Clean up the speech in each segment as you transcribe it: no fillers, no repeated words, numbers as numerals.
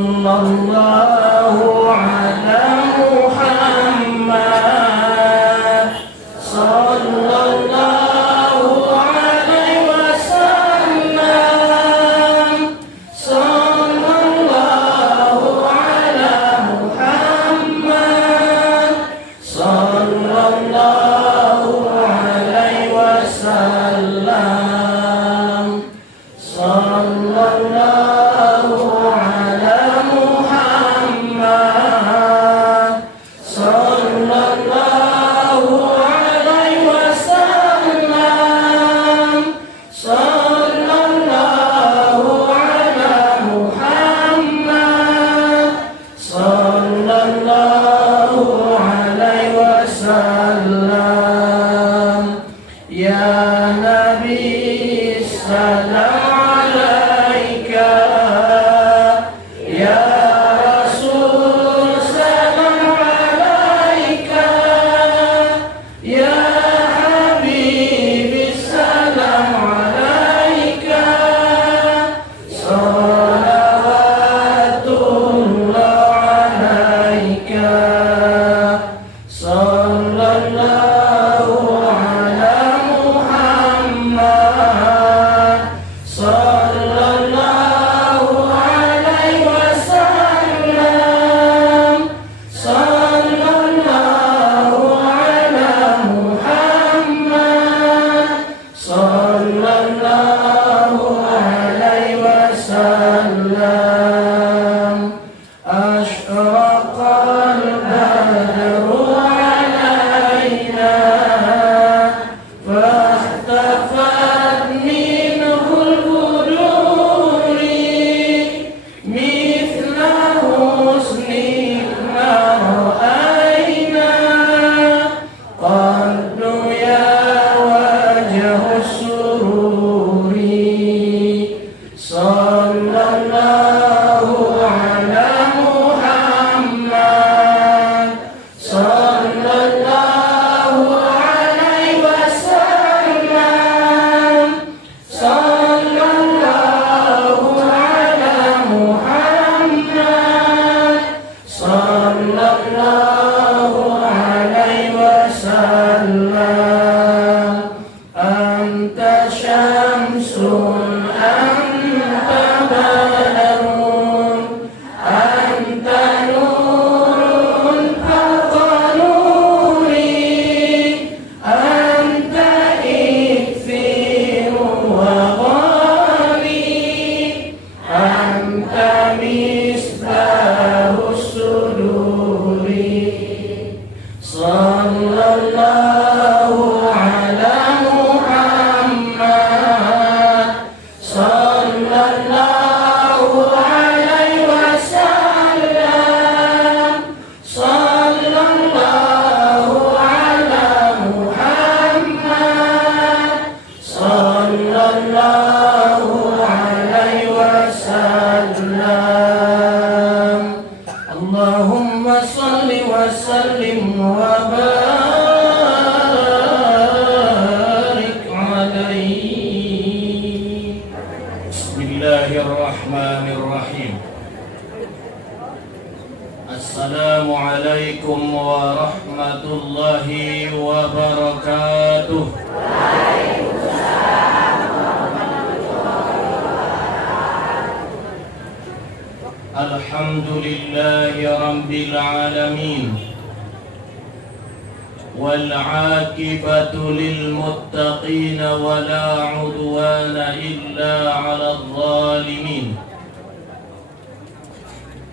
sallallahu ala Muhammad sallallahu alaihi wasallam sallallahu ala Muhammad sallallahu alaihi wasallam sallallahu ala Muhammad sallallahu alaihi wasallam sallallahu ala Muhammad sallallahu alaihi wasallam. Ya Nabi salam alaika, ya Rasul salam alaika, ya Habibi salam alaika, salawatullah alaika, sallallahu ala Muhammad sallallahu alaihi wasallam sallallahu ala Muhammad sallallahu alaihi wasallam. Ashraqal badru alaina فاختفت منه البدور مثل حسن ما رأينا قد يا وجه السرور صلى الله على محمد صلى الله عليه وسلم sallallahu ala Muhammad sallallahu alaihi wasallam. Anta syamsun anta badrun anta nurun fawqa nuri anta ikfiru wa ghali anta misbahus suduri sallallahu ala Muhammad sallallahu alaihi wasallam sallallahu ala Muhammad sallallahu alaihi wasallam. Allahumma salli wa sallim wa barik alaihi. Bismillahirrahmanirrahim. Assalamualaikum warahmatullahi wabarakatuh. Alhamdulillahi rabbil alamin wal 'aqibatu lil muttaqin wa la 'udwana illa 'alal zalimin.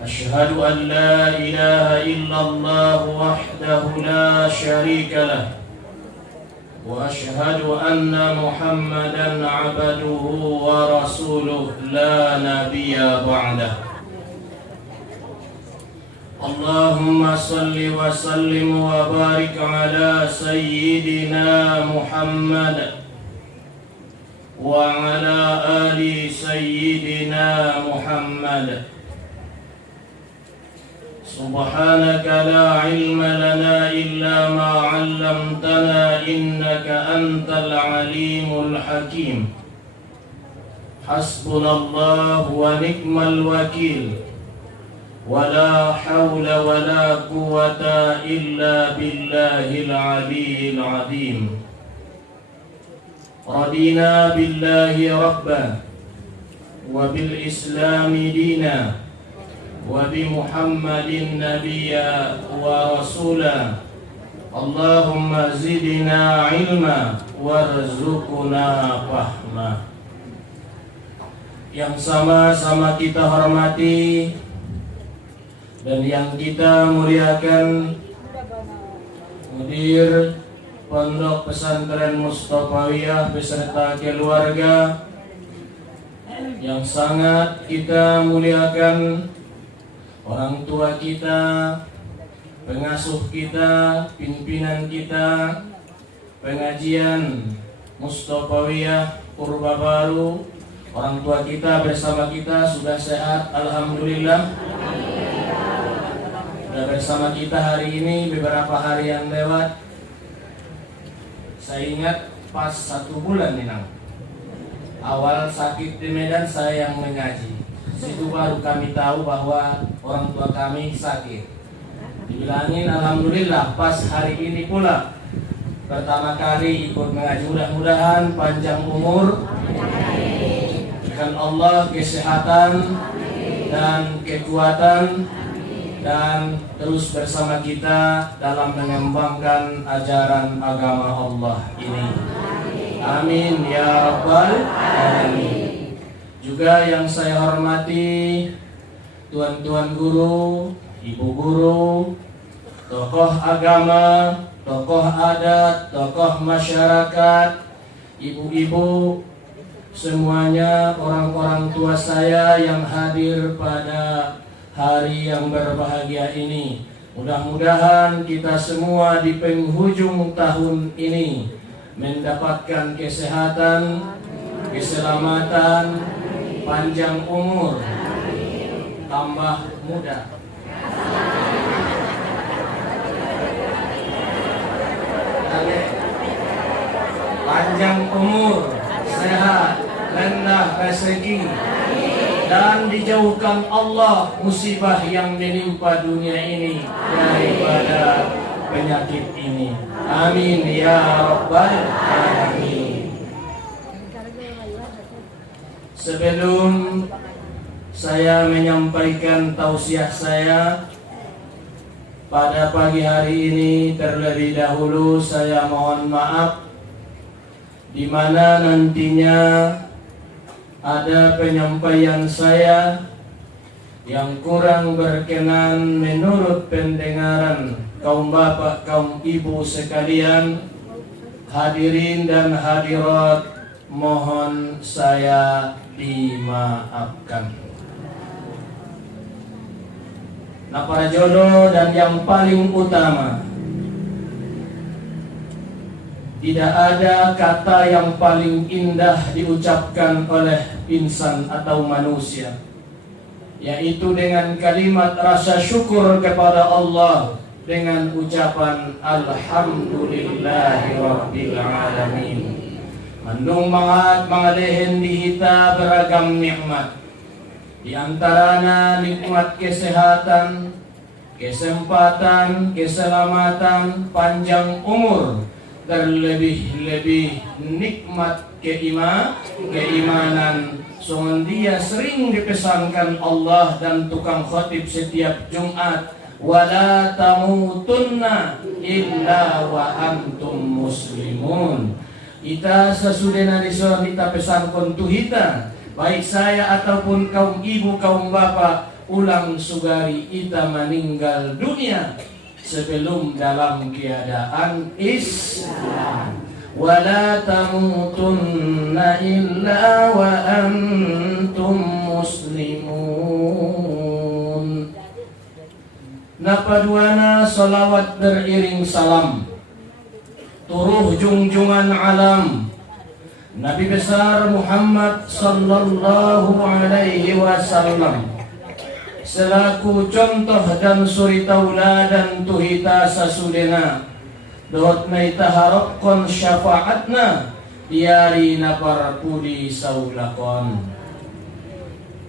Ashhadu an la ilaha illallah wahdahu la sharika lah wa ashhadu anna Muhammadan 'abduhu wa rasuluh la nabiyya ba'dah. Allahumma salli wa sallim wa barik ala sayyidina Muhammad wa ala ali sayyidina Muhammad. Subhanaka la ilma lana illa ma 'allamtana innaka antal alimul hakim. Hasbunallahu wa ni'mal wakil. ولا حول ولا قوة إلا بالله العلي العظيم. رضينا بالله ربا وبالإسلام دينا وبمحمد نبيا ورسولا. اللهم زدنا علما warzuqna fahma. Yang sama-sama kita hormati dan yang kita muliakan Mudir Pondok Pesantren Mustofawiyah beserta keluarga, yang sangat kita muliakan orang tua kita, pengasuh kita, pimpinan kita, pengajian Mustofawiyah Purba Baru, orang tua kita bersama kita sudah sehat, alhamdulillah. Sudah bersama kita hari ini, beberapa hari yang lewat. Saya ingat pas 1 bulan nih Nang, awal sakit di Medan saya yang mengaji. Situ baru kami tahu bahwa orang tua kami sakit. Dibilangin alhamdulillah, pas hari ini pula pertama kali ikut mengaji. Mudah-mudahan panjang umur, berikan Allah kesehatan dan kekuatan, dan terus bersama kita dalam mengembangkan ajaran agama Allah ini. Amin ya rabbal alamin. Juga yang saya hormati tuan-tuan guru, ibu guru, tokoh agama, tokoh adat, tokoh masyarakat, ibu-ibu, semuanya orang-orang tua saya yang hadir pada hari yang berbahagia ini. Mudah-mudahan kita semua di penghujung tahun ini mendapatkan kesehatan, keselamatan, panjang umur, tambah muda. Panjang umur, sehat, rendah rezeki, dan dijauhkan Allah musibah yang menimpa dunia ini daripada penyakit ini. Amin ya rabbal alamin. Sebelum saya menyampaikan tausiah saya pada pagi hari ini, terlebih dahulu saya mohon maaf di mana nantinya ada penyampaian saya yang kurang berkenan menurut pendengaran kaum bapak, kaum ibu sekalian, hadirin dan hadirat, mohon saya dimaafkan. Nah para jodoh, dan yang paling utama, tidak ada kata yang paling indah diucapkan oleh insan atau manusia, yaitu dengan kalimat rasa syukur kepada Allah dengan ucapan Alhamdulillahirabbil alamin. Mandung mga lehen dihita beragam nikmat, di antaranya nikmat kesehatan, kesempatan, keselamatan, panjang umur, terlebih-lebih nikmat keimanan. Soalnya dia sering dipesankan Allah dan tukang khotib setiap Jumat, wala tamutunna illa wa antum muslimun. Ita sesudena disuruh kita pesankan tuhita, baik saya ataupun kaum ibu, kaum bapak, ulang sugari ita meninggal dunia sebelum dalam keadaan Islam. Wala tamutunna illa wa antum muslimun. Napaduana salawat beriring salam, turuh junjungan alam Nabi besar Muhammad sallallahu alaihi wasallam selaku contoh dan suri tauladan tuhita sasudena, dohot na itaharapkon syafaatna diari na parpudi saulakon.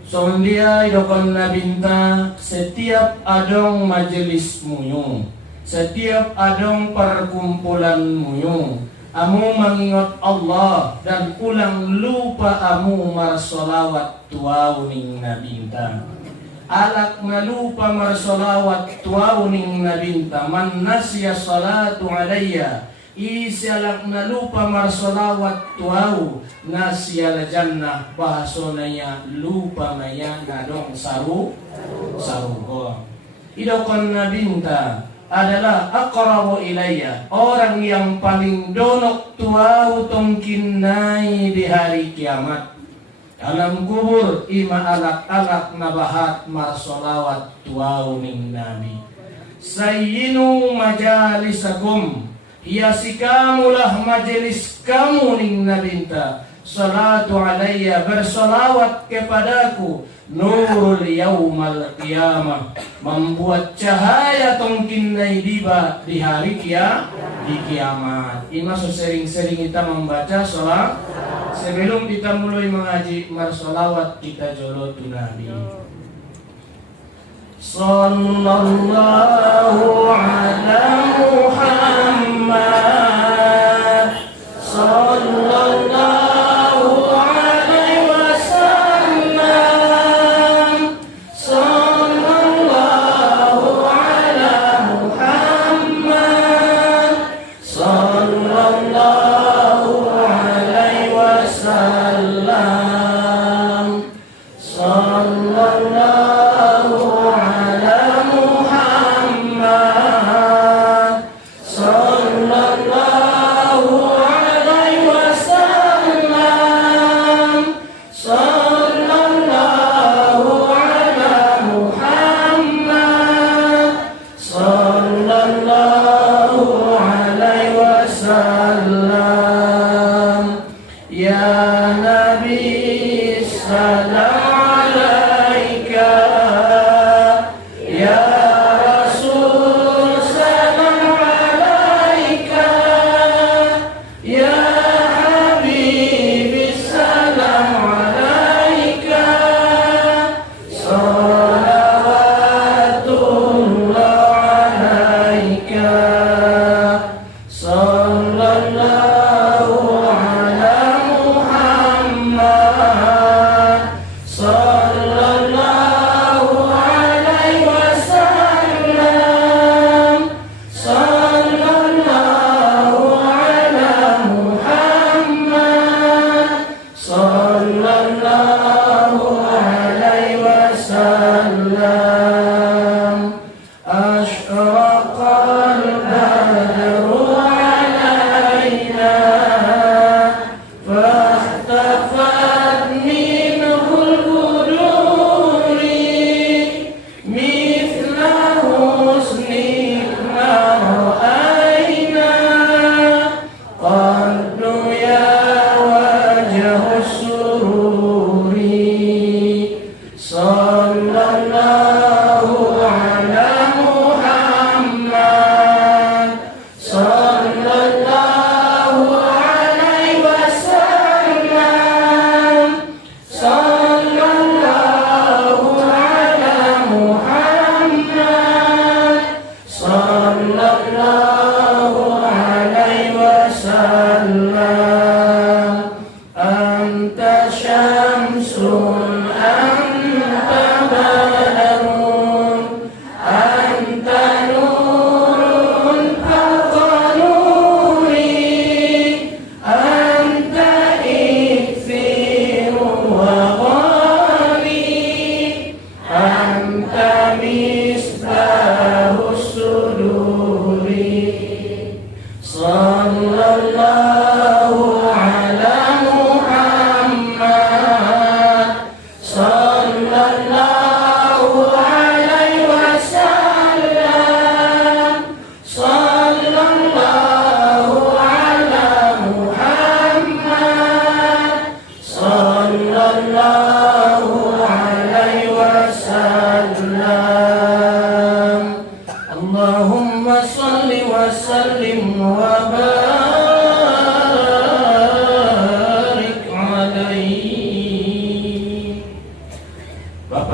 Sondia idokon nabinta setiap adong majelis muyung, setiap adong perkumpulan muyung, amu mengingat Allah dan ulang lupa amu marsolawat tuauning nabinta. Alak nalupa marsolawat tuauning nabinta, man nasya salatu alayya, isyalak nalupa marsolawat tuau nasyal jannah, bahasonanya lupa maya nadong sarugo. Idokon nabinta adalah aqrabu ilayya, orang yang paling donok tuau tongkinnai di hari kiamat. Dalam kubur ima alak-alak nabahat marsolawat tuau ning nabi. Sayyinu majalisakum, hiasi kamulah majelis kamu ning nabinta. Salatu alayya, bersolawat kepadaku. Nurul yaumal qiyamah, membuat cahaya tongkinnai diba di hari di kiamat. Ima sering-sering kita membaca sholat. Sebelum kita mulai mengaji marsolawat, kita jolo tu Nabi. Sallallahu ala Muhammad, sallallahu alaihi wasallam, sallallahu ala Muhammad, sallallahu alaihi wasallam, sallallahu ala Muhammad, sallallahu alaihi wasallam.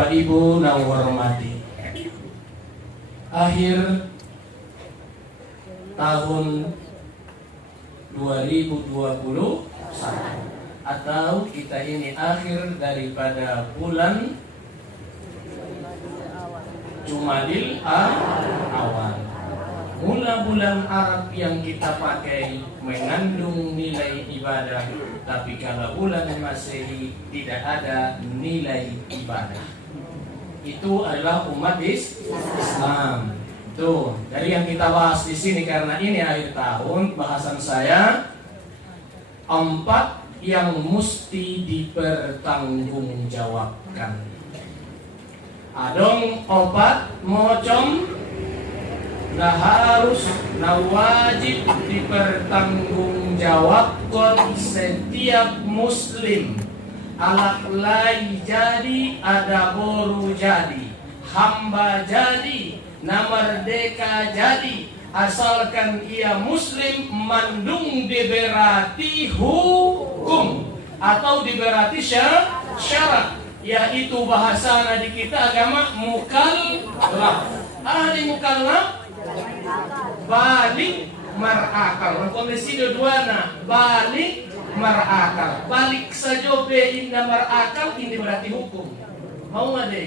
Bapak Ibu yang hormati, akhir tahun 2021 atau kita ini akhir daripada bulan Jumadil awal. Mula bulan Arab yang kita pakai mengandung nilai ibadah, tapi kalau bulan Masehi tidak ada nilai ibadah. Itu adalah umat Islam. Tuh, dari yang kita bahas di sini karena ini akhir tahun, bahasan saya 4 yang mesti dipertanggungjawabkan. Adong opat mocom nah harus nah wajib dipertanggungjawabkan setiap muslim. Alak lai jadi, ada boru jadi, hamba jadi, na merdeka jadi, asalkan ia muslim mandung diberati hukum atau diberati syarat, yaitu bahasana di kita agama mukallaf. Ahli mukallaf balik marakal. Kondisi dua-duanya balik marakal. Balik saja be indah marakal ini berarti hukum. Mau ada?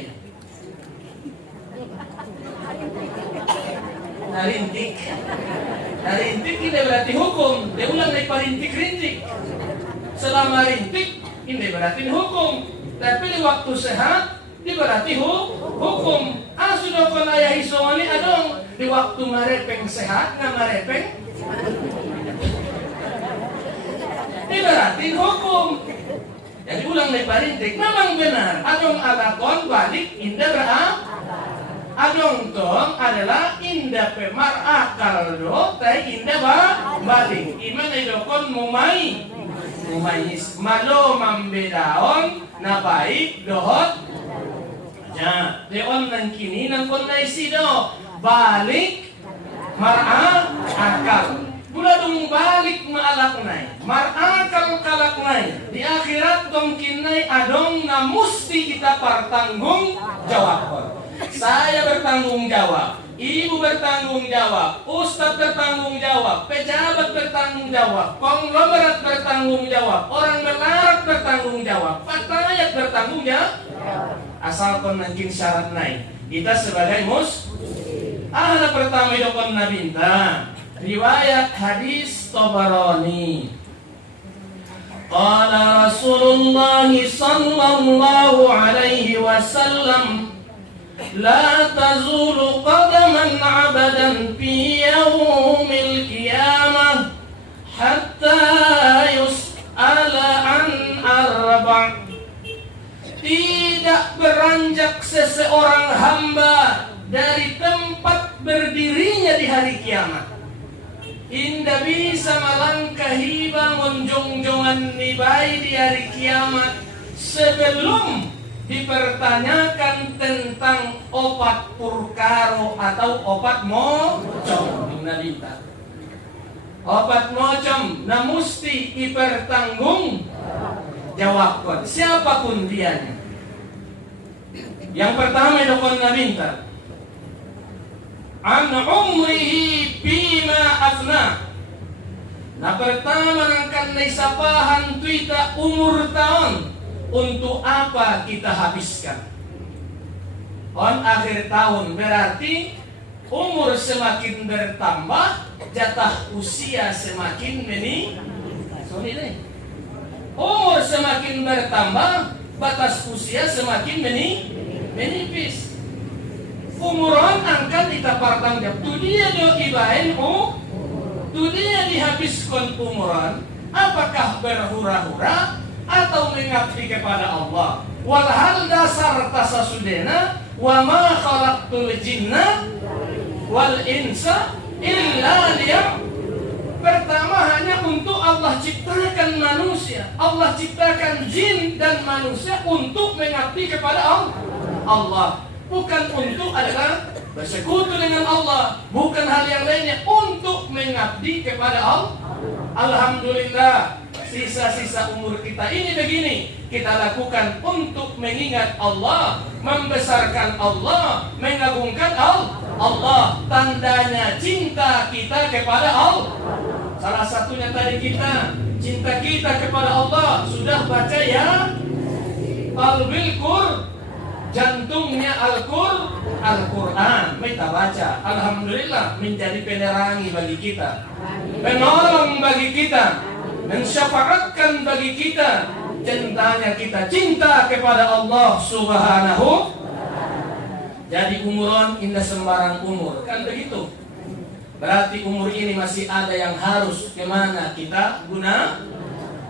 Narintik ini berarti hukum. Dia ulang dari parintik-rintik. Selama rintik ini berarti hukum. Tapi di waktu sehat ini berarti hukum. Sudah pernah ya hisomani adong. Di waktu marepeng sehat nggak marepeng ini berarti hukum. Jadi ulang dari parintik memang benar. Adong alakon balik indah berapa? Adong tong adalah indah pemar akal do, tapi indah balik. Iman idokon mumais malo mambedaon na baik dohot. Ya, deon nang kini nang kondisi do balik mar'a akal. Pula dong balik maalak nai, mar'akal kalak nai. Di akhirat dong kinai adong na musti kita pertanggung jawab. Saya bertanggung jawab, ibu bertanggung jawab, ustadz bertanggung jawab, pejabat bertanggung jawab, konglomerat bertanggung jawab, orang melarat bertanggung jawab, rakyat bertanggung jawab. Asalkan nanti syarat naik, kita sebagai ahla pertama idokon nabinta riwayat hadis Tabarani. Qala Rasulullah sallallahu alaihi wasallam, la tazulu qadaman abadan fi yaumil qiyamah hatta yus'ala an arba'. Tidak beranjak seseorang hamba dari tempat berdirinya di hari kiamat. Indah bisa melangkahi bangun jongjongan nibai di hari kiamat sebelum dipertanyakan tentang opat purkaro atau opat mocom. Opat mocom na musti dipertanggung jawabkan siapapun dianya. Yang pertama dokon nabinta an umrihi bima afna. Nah pertama nangkan naisapahan tuita umur tahun, untuk apa kita habiskan. On akhir tahun berarti umur semakin bertambah, jatah usia semakin umur semakin bertambah, batas usia semakin menipis. Umuran angkat kita partang jam. Tu dia do ibain tu dia dihabiskan umuran. Apakah berhura-hura atau mengabdi kepada Allah? Walhal dasar tasasudena wa ma khalaqtul jinna wal insa illa liya'budun. Pertama hanya untuk Allah ciptakan manusia. Allah ciptakan jin dan manusia untuk mengabdi kepada Allah. Bukan untuk adalah bersekutu dengan Allah. Bukan hal yang lainnya, untuk mengabdi kepada Allah. Alhamdulillah, sisa-sisa umur kita ini begini kita lakukan untuk mengingat Allah, membesarkan Allah, mengagungkan Allah. Tandanya cinta kita kepada Allah. Salah satunya tadi cinta kita kepada Allah. Sudah baca ya? Qalbil jantungnya Al-Quran. Kita baca. Alhamdulillah menjadi penerangi bagi kita, penolong bagi kita, mensyafaatkan bagi kita. Cintanya kita cinta kepada Allah Subhanahu. Jadi umuran indah sembarang umur, kan begitu? Berarti umur ini masih ada yang harus kemana kita guna.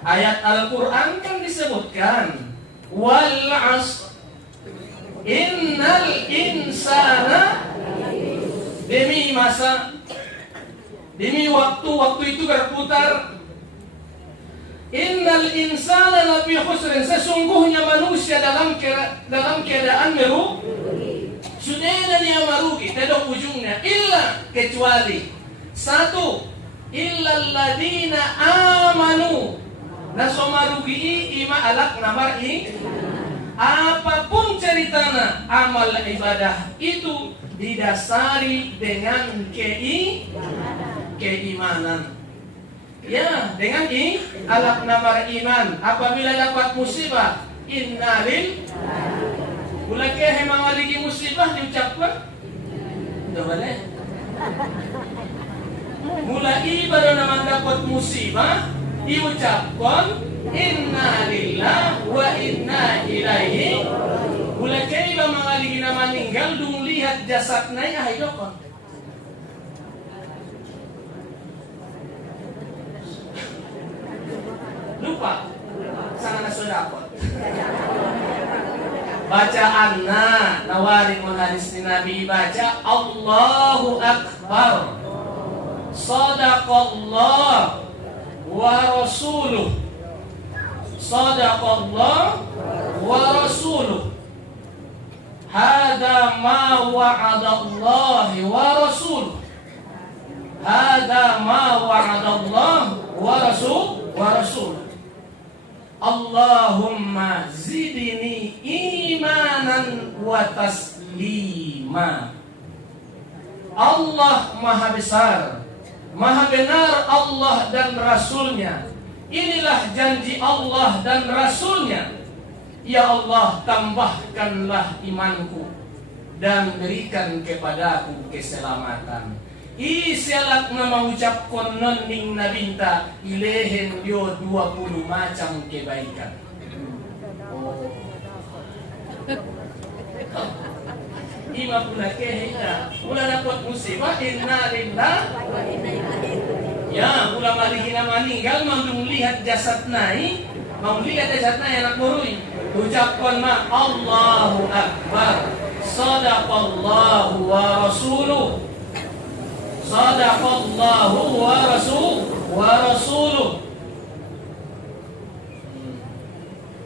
Ayat Al-Quran kan disebutkan wal 'asr innal insana, demi masa, demi waktu itu berputar. Innal insana lafi khusrin, sesungguhnya manusia dalam keadaan merugi. Sudah dia merugi, tidak ujungnya. Illa, kecuali satu, illal ladina amanu. Naso marugi ima alak namar i. Apapun ceritanya, amal ibadah itu didasari dengan keimanan. Ya, dengan alak namar iman. Apabila dapat musibah, innalil. Mulai ke memang lagi musibah diucapkan. Tidak boleh. Mulai baru nama dapat musibah diucapkan innalillah wa inna ilaihi. Mulai ke memang lagi nama meninggal dung lihat jasadnya ya hidupkan. Lupa sangat sodakot bacaanna nawarin hadis Nabi baca Allahu Akbar sadaqallah wa rasuluh sadaqallah wa rasuluh hada ma wa'adallah wa rasuluh hada ma wa'adallah wa rasuluh Allahumma zidni imanan wa taslima. Allah maha besar, maha benar Allah dan Rasulnya. Inilah janji Allah dan Rasulnya. Ya Allah, tambahkanlah imanku dan berikan kepadaku keselamatan. Isialak na mengucapkan nening nabinta ilehen dio 20 macam kebaikan. Oh. Ima pula kehina, mula dapat musibah inna lillah. Ya, mula malihina meninggal, mau lihat jasad nai, mau lihat jasad nai anak burui. Ucapkan ma Allahu Akbar, sadaqallahu wa rasuluh. Sadaqallahu wa rasuluh.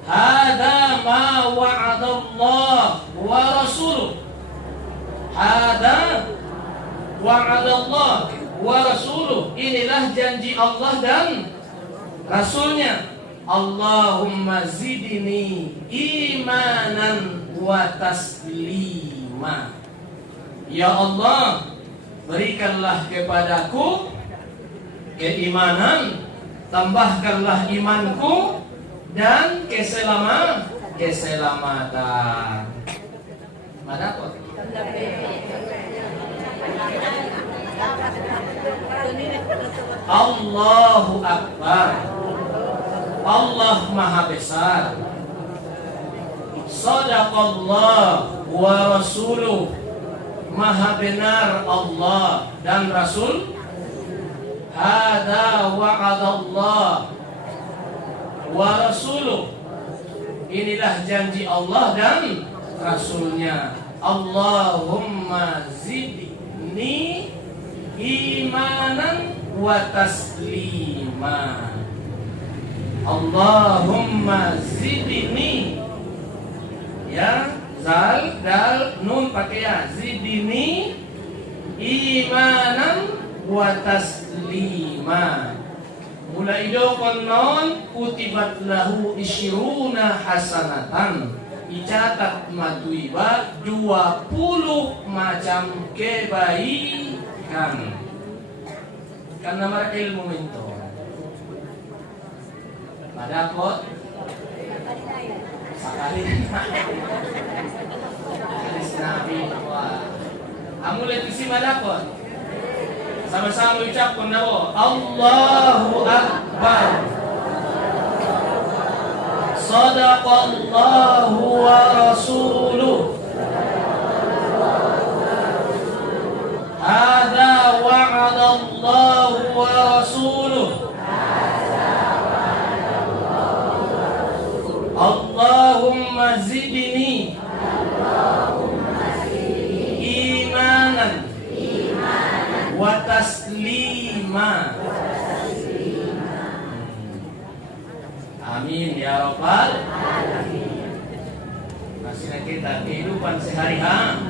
Hada ma wa'adallah wa rasuluh. Hada wa'adallah wa rasuluh. Inilah janji Allah dan Rasulnya. Allahumma zidni imanan wa taslima. Ya Allah, berikanlah kepadaku keimanan, tambahkanlah imanku dan keselamatan. Mana kok? Allahu Akbar. Allah Maha Besar. Sadaqallah wa rasuluh. Maha benar Allah dan Rasul. Hada wa'adallah wa rasuluh. Inilah janji Allah dan Rasulnya. Allahumma zidni imanan wa taslima. Allahumma zidni, ya, zal, dal, nun pakai ya, zidni imanan wa taslima. Ula idokon non kutibat lahu isyiruna hasanatan. Dicatat matuiba 20 macam kebaikan. Karena mereka ilmu itu. Madapot sekali hadis Nabi amulet isi madapot. Sama-sama ucapkan nawo Allahu Akbar. Sadaqallahu wa rasuluh. Hadza wa'adallahu wa rasuluh. Allahumma zidni imanan wa taslima. Amin ya rabbal alamin. Masih kita kehidupan sehari-hari.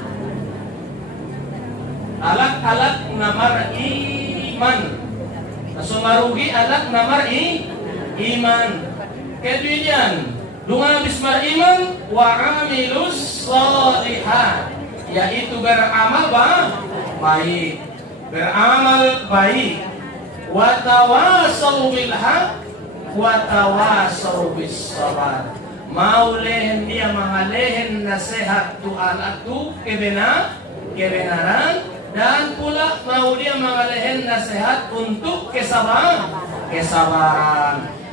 Alat-alat namar iman. Nasumarugi alat namar iman. Kemudian dunga bismar iman wa amilus sholihat, yaitu beramal baik. Beramal baik. Wa tawasau bil haq wa tawasau bis sabar. Mau lehen dia mengalehen nasihat tu alat tu kebenaran, dan pula mau dia mengalehen nasihat untuk kesabaran.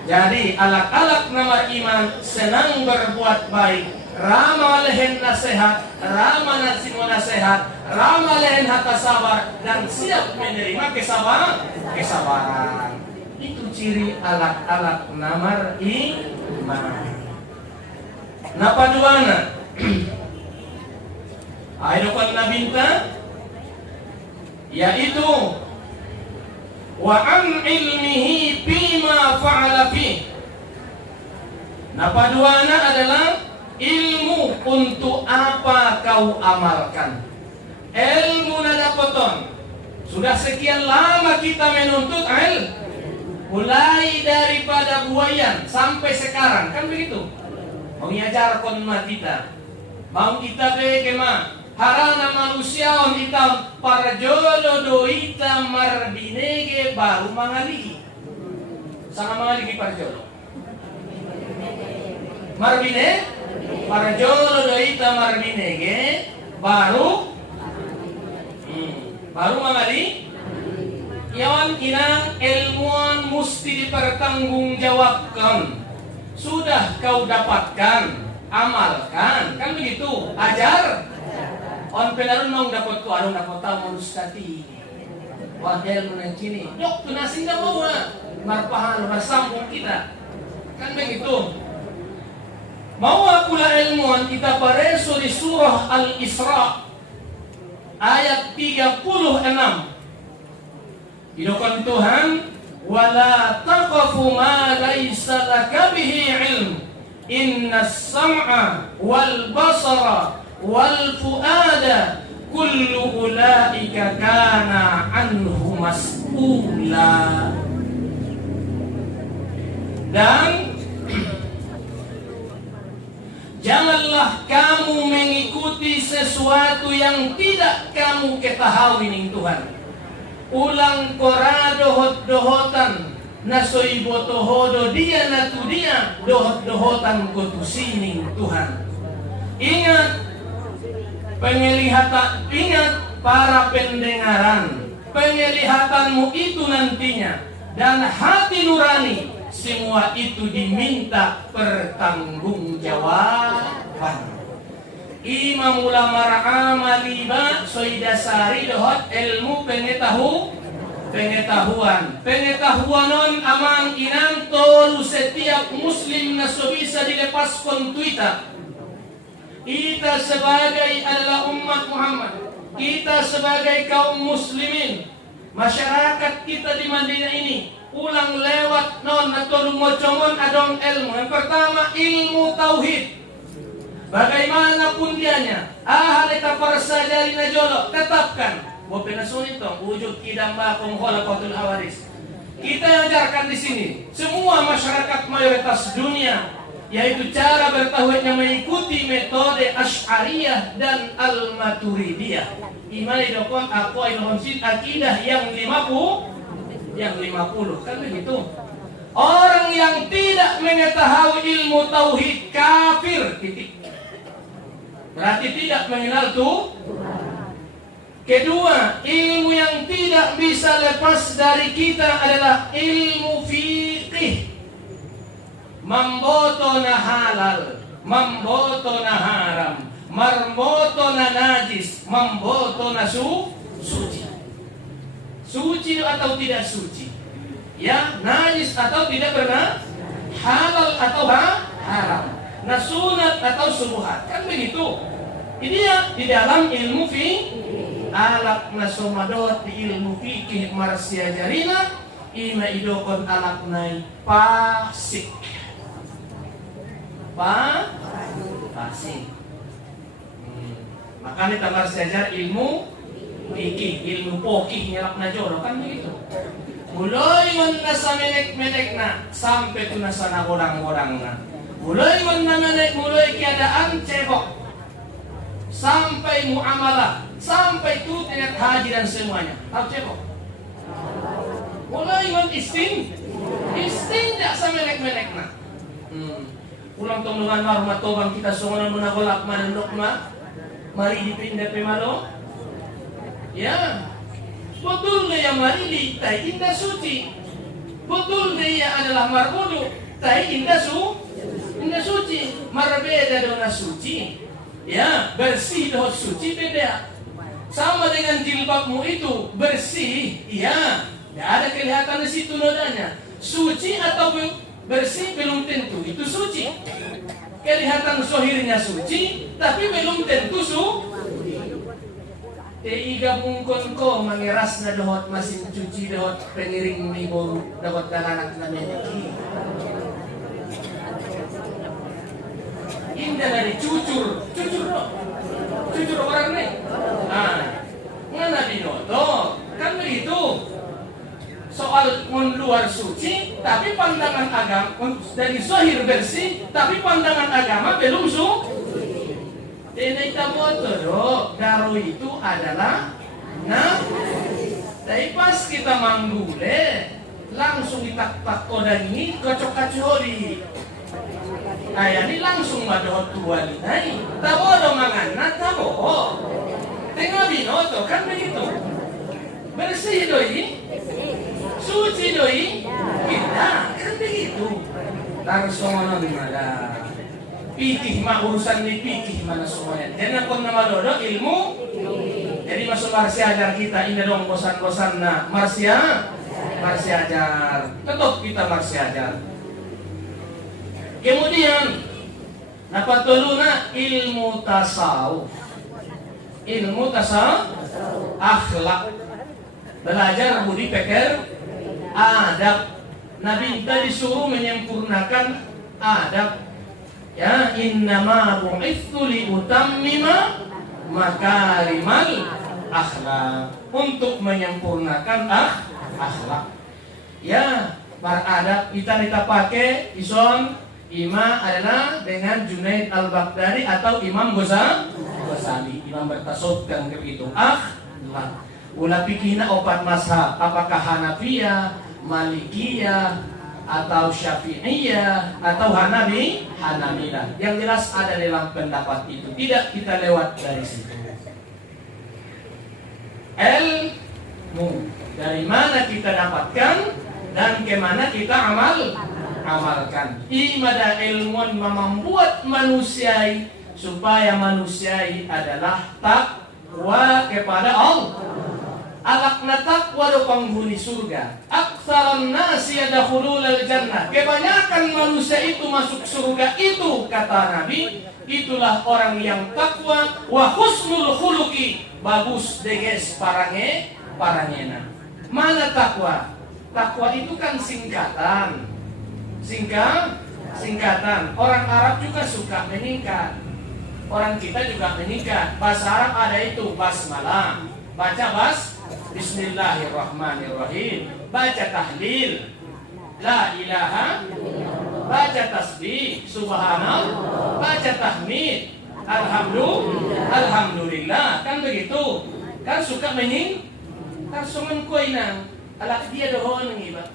Jadi alat-alat nama iman senang berbuat baik, ramah lehen nasihat, ramah nasihat, ramah lehen hata sabar, dan siap menerima kesabaran. Itu ciri alat-alat nama iman. Napa duana? Ayo kan nabinta, yaitu wa an ilmihi bima fa'ala fi. Napa duana adalah ilmu untuk apa kau amalkan. Ilmu nadapoton. Sudah sekian lama kita menuntut ilmu, mulai daripada buayan sampai sekarang, kan begitu. Mau ngajarkan kita, mau kita kema harana manusia kita para jodoh doita marbinege baru mangaligi. Sangat mangaligi para jodoh. Marbine para jodoh doita marbinege baru mangaligi. Yawan inang ilmuwan mesti dipertanggungjawabkan. Sudah kau dapatkan, amalkan, kan begitu. Ajar. On penarun nong dapat ko anong dapat tahu mustati. Wadel menang kini. Yok tunasing na mo na. Marpahal marsambung kita. Kan begitu. Mau pula ilmuwan kita pareso di surah Al-Isra ayat 36. Didokan Tuhan, wala taqafu ma laysa laka bihi ilm. Innas sam'a wal basara wal fuada kullu ulaika kana anhu mas'ula. Dan janganlah kamu mengikuti sesuatu yang tidak kamu ketahui ning Tuhan. Ulang kora dohot-dohotan nasoy botohodo dia natu dia dohot-dohotan kotusining Tuhan. Ingat ingat para pendengaran, penglihatanmu itu nantinya, dan hati nurani, semua itu diminta pertanggungjawaban. Imam ulama amaliba soidasari dohot ilmu pengetahuanon amang inang tolu setiap muslim na so bisa dilepas kontuita. Kita sebagai adalah umat Muhammad, kita sebagai kaum muslimin, masyarakat kita di Madinah ini ulang lewat non natolu mocomon adong ilmu. Yang pertama ilmu tauhid. Bagaimanapun dianya, halita persajali na jolo, tetapkan. Bo pinasunit tong wujud kidang bakong holakotul awaris. Kita ajarkan di sini semua masyarakat mayoritas dunia, yaitu cara bertauhidnya mengikuti metode Asy'ariyah dan Al-Maturidiyah. Imani dokon aku ilhonsin akidah yang 50 kan begitu. Orang yang tidak mengetahui ilmu tauhid kafir, titik. Berarti tidak mengenal Tuhan. Kedua, ilmu yang tidak bisa lepas dari kita adalah ilmu fikih. Mambotona halal, mambotona haram, marbotona najis, mambotona suci. Suci atau tidak suci? Ya, najis atau tidak benar? Halal atau haram? Nasunat atau subuhat? Kan begitu. Ini ya di dalam ilmu fikih. Alak nasomadot di ilmu fikih marsia jarina ima idokon alak nai pasik makanya tamar sejar ilmu fikih ilmu pokih nyalak na joro kan begitu. Mulai man nasa menek na sampai tu nasa na orang na mulai man na menek mulai keadaan cebok sampai muamalah sampai itu dengan haji dan semuanya. Tahu cebok? Mulai man istin tidak semelek-melek na. Pulang tong dengan hormat tobang kita songonan menagolak manendok ma. Mari dipindah pemalo. Ya. Betul dia mari di tai indah suci. Betul dia adalah marbudu. Tai indah suci. Marbeda dengan suci. Ya, bersih doh suci beda. Sama dengan jilbabmu itu bersih, iya, tidak ada kelihatan di situ nodanya. Suci atau bersih belum tentu itu suci. Kelihatan sohirnya suci, tapi belum tentu Teiga bungkon ko mengeras na dohot mesin cuci dohot pengiring ni boru dohot dalanak na meneki. Indah dari cucur orang nih. Nah, ngana binoto kan begitu. Soal luar suci, tapi pandangan agama dari zahir bersih, tapi pandangan agama belum Tenai tamoto garo itu adalah tapi pas kita manggule langsung ditak-tak kodangi kocok kacori. Ayah ini langsung madohot tuan ini. Tabo dong mangan, tabo. Tengok binoto kan begitu. Bersih doi, suci doi, kita kan begitu. Langsung mana dimana? Pikih mah urusan di pikih mana semuanya. Jangan pun nama dodo ilmu. Jadi masuk marsia ajar kita ini dong bosan-bosan na marsia ajar. Tetap kita marsia ajar. Kemudian napatuluna ilmu tasawuf. Akhlak. Belajar budi peker adab. Nabi kita disuruh menyempurnakan adab. Ya, innama bu'itsu li utammima makarimal akhlak. Untuk menyempurnakan akhlak. Ya, beradab kita pakai ison Ima adalah dengan Junaid Al-Baghdadi atau Imam Ghazali. Imam bertasawuf dan begitu. Akhlak. Ulah pikirna opat mazhab. Apakah Hanafiyah, Malikiyah, atau Syafi'iyah, atau Hanabilah. Yang jelas ada dalam pendapat itu. Tidak kita lewat dari situ. Ilmu. Dari mana kita dapatkan dan kemana kita amalkan. Imada ilmun membuat manusia supaya manusia adalah takwa kepada Allah. Alakna takwa do penghuni surga. Aktsaran nasi yadkhulul jannah. Kebanyakan manusia itu masuk surga itu kata Nabi, itulah orang yang takwa wa husnul khuluqi. Bagus deges parangena. Mana takwa? Takwa itu kan singkatan. Singkatan. Orang Arab juga suka meningkat. Orang kita juga meningkat. Bahasa Arab ada itu basmalah. Baca Bismillahirrahmanirrahim. Baca tahlil, la ilaha, baca tasbih, subhanallah, baca tahmid, alhamdulillah. Kan begitu. Kan suka menying, kan suman kuy nang alak dia dohon ng iba.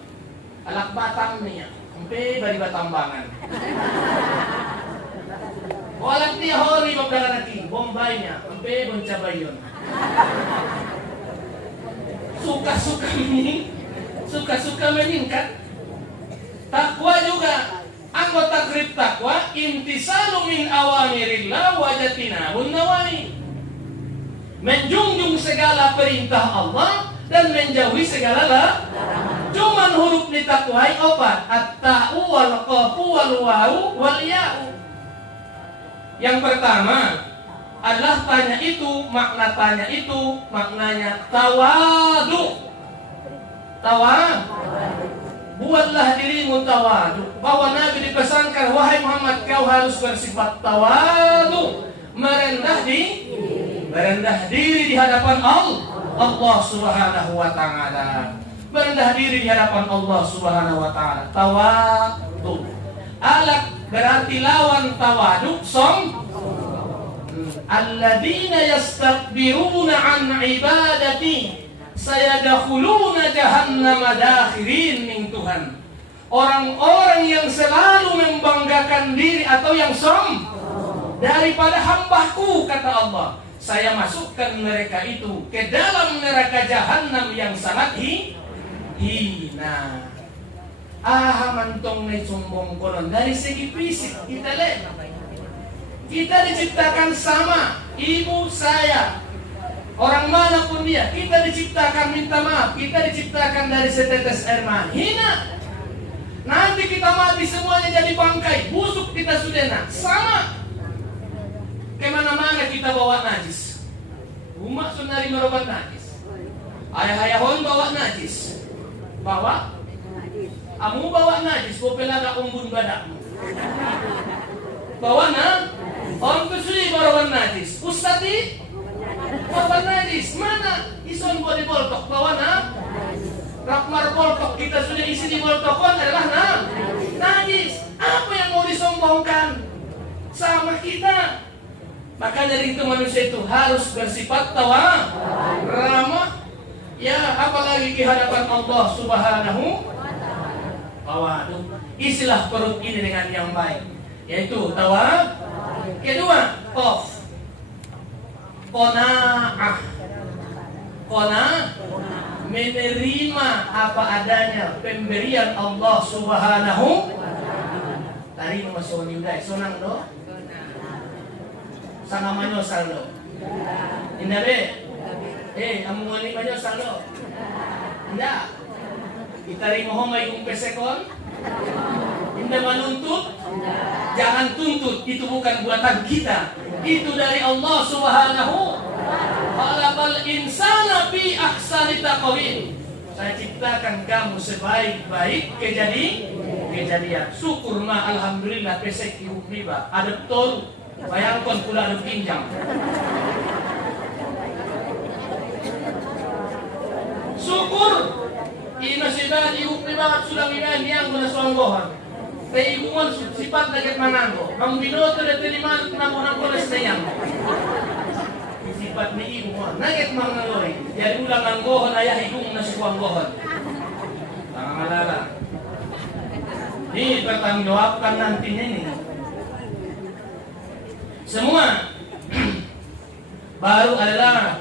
Alak batang niya. Sampai bari batambangan. O alak dia hon iba natin, Bombay niya. Sampai boncabay yun. Suka-suka menying kan? Takwa juga. Anggota grip takwa imtisalu min awamirillah wa jatinabun nawahi. Menjunjung segala perintah Allah dan menjauhi segala larangan. Cuman huruf di takwa opat at-ta'u wal qafu wal wawu wal ya'u. Yang pertama adalah tanya itu maknanya tawadu. Buatlah dirimu tawadu. Bahwa Nabi dipesankan, wahai Muhammad, kau harus bersifat tawadu, merendah diri di hadapan Allah Subhanahu wa taala. Merendah diri di hadapan Allah Subhanahu wa taala. Tawadu. Alak berarti lawan tawadu, alladzina yastakbiruna an ibadati sayadkhuluna jahannama dakhirin min Tuhan. Orang-orang yang selalu membanggakan diri atau yang daripada hambaku, kata Allah, saya masukkan mereka itu ke dalam neraka jahanam yang sangat hina. Mantong na sombong kolon. Dari segi fisik kita lihat, kita diciptakan sama, ibu saya, orang manapun dia, kita diciptakan minta maaf, kita diciptakan dari setetes air mani. Hina. Nanti kita mati semuanya jadi bangkai, busuk kita sudah sama. Kemana-mana kita bawa najis. Umat sunari merobat najis. Ayah-ayahon bawa najis. Kamu bawa najis, popelaga umbun badakmu. Bawa orang kesuli bawa najis. Ustadi bawa najis. Mana? Ison buat di boltok. Bawa rakmar boltok. Kita sudah isi di boltokon adalah najis. Apa yang mau disombongkan sama kita? Maka dari itu manusia itu harus bersifat ramah. Ya, apalagi di hadapan Allah Subhanahu tawadu. Isilah perut ini dengan yang baik, yaitu tawadu. Kedua, qanaah. Menerima apa adanya pemberian Allah Subhanahu. Tadi masuk niuday, sonang do. Sangat manyosal do. Indah be. Amu ngani manyosal do. Indah. Itari mo may kung pesekon. Indah menuntut. Jangan tuntut, itu bukan buatan kita. Itu dari Allah Subhanahu. Khalaqal insana fi ahsani taqwim. Saya ciptakan kamu sebaik-baik kejadian. Syukur ma alhamdulillah pesek ibu riba. Ada tol. Bayangkan pula ada pinjam. Syukur. Ina sida ibu riba sudah minan yang guna suanggohan. Ibuan sifat dekat manango. Mang binoto na tiniman namo nestayang. Sifat ni ibuan. Nagit mang naloy. Jadi ulang anggohon ayah igung na suanggohan. Tanga malala. Ini bertanggungjawabkan nantinya ini. Semua baru adalah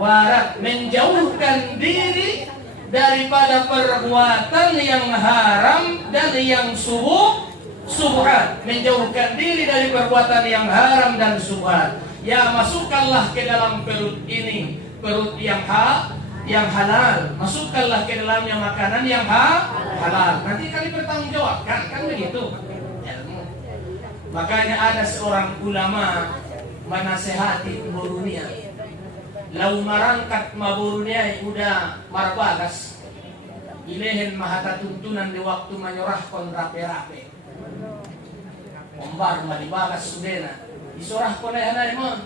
warak menjauhkan diri daripada perbuatan yang haram dan yang subhat. Menjauhkan diri dari perbuatan yang haram dan subhat. Ya, masukkanlah ke dalam perut ini perut yang halal. Masukkanlah ke dalamnya makanan yang halal. Nanti kali bertanggung jawab kan begitu. Makanya ada seorang ulama menasehati burunia. Lau marangkat maburunia udah marbagas. Ilehen mahata tuntunan di waktu menyorahkan rapi-rapi. Ombar malibagas sudena. Isorahkan ayah naimon.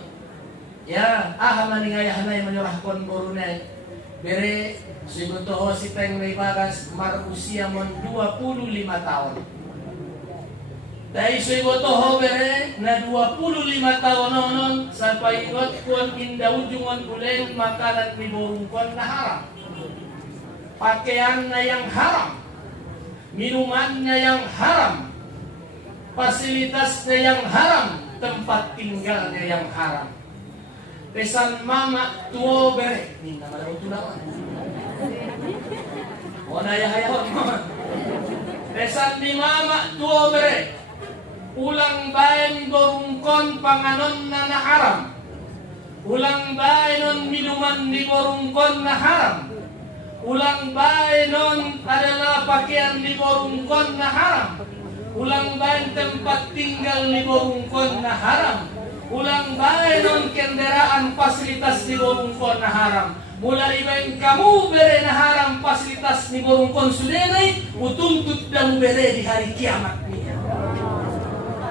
Ya, maningayah na menyerahkan borunay. Bere sibutoho si Peng Bagas mar usia mon 25 tahun. Dahil sibutoho bere na 25 tahun nonon sampai ikut kuan indah ujungan kulen makanan ni borungkon na haram. Pakaiannya yang haram, minumannya yang haram, fasilitasnya yang haram, tempat tinggalnya yang haram. Pesan mama tuo bere, ini nama daun tulang. Oh naya hayahon mama. Pesan di mama tuo bere, ulang bayan borungkon panganon na haram, ulang bayan minuman di borungkon na haram. Ulang bayan adalah pakaian di borungkon na haram. Ulang bayan tempat tinggal di borungkon na haram. Ulang bayan kendaraan fasilitas di borungkon na haram. Mulai bayan kamu bere na haram fasilitas di borungkon sudenay, utuntut damu bere di hari kiamat niya.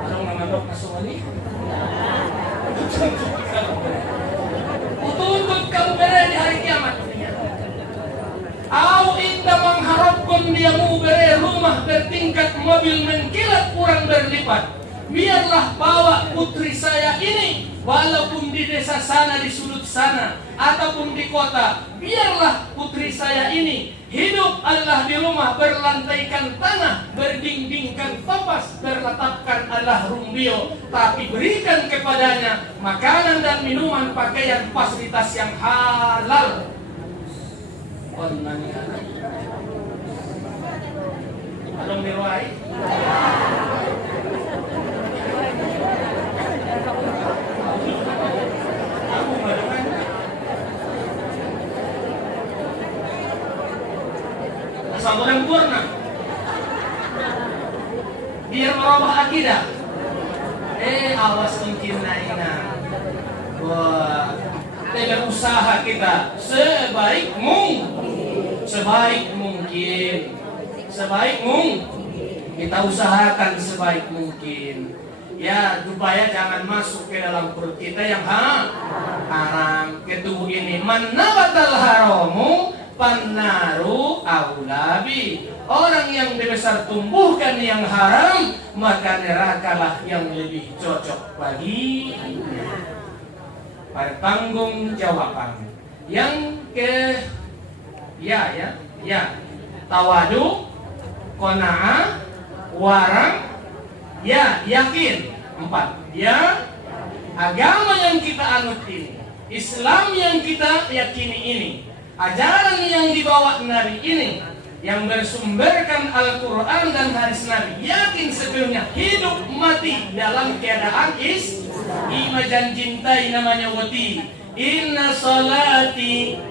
Anong namanok na sumali? Utuntut kamu bere di hari kiamat niya. Au indah mengharapkan dia mau beri rumah bertingkat, mobil mengkilat kurang berlipat. Biarlah bawa putri saya ini, walaupun di desa sana, di sudut sana, ataupun di kota. Biarlah putri saya ini hidup adalah di rumah berlantaikan tanah, berdindingkan topas, berletakkan adalah rumbio. Tapi berikan kepadanya makanan dan minuman, pakaian, fasilitas yang halal. Nani anak Anong niruay? Aku malukan. Asal orang purna biar merubah akidah. Awas mungkin naina. Wah, dengan usaha kita sebaik mungkin kita usahakan sebaik mungkin ya, supaya jangan masuk ke dalam perut kita yang haram. Ketubuh ini manabatal haramu pannaru aulabi. Orang yang dibesar tumbuhkan yang haram, maka nerakalah yang lebih cocok baginya. Pertanggung jawaban yang ke tawadu, qanaah, warang, yakin. 4. Agama yang kita anut ini, Islam yang kita yakini ini, ajaran yang dibawa Nabi ini, yang bersumberkan Al-Quran dan hadis Nabi, yakin sepenuhnya hidup mati dalam keadaan imajan cintai namanya wati. Inna salati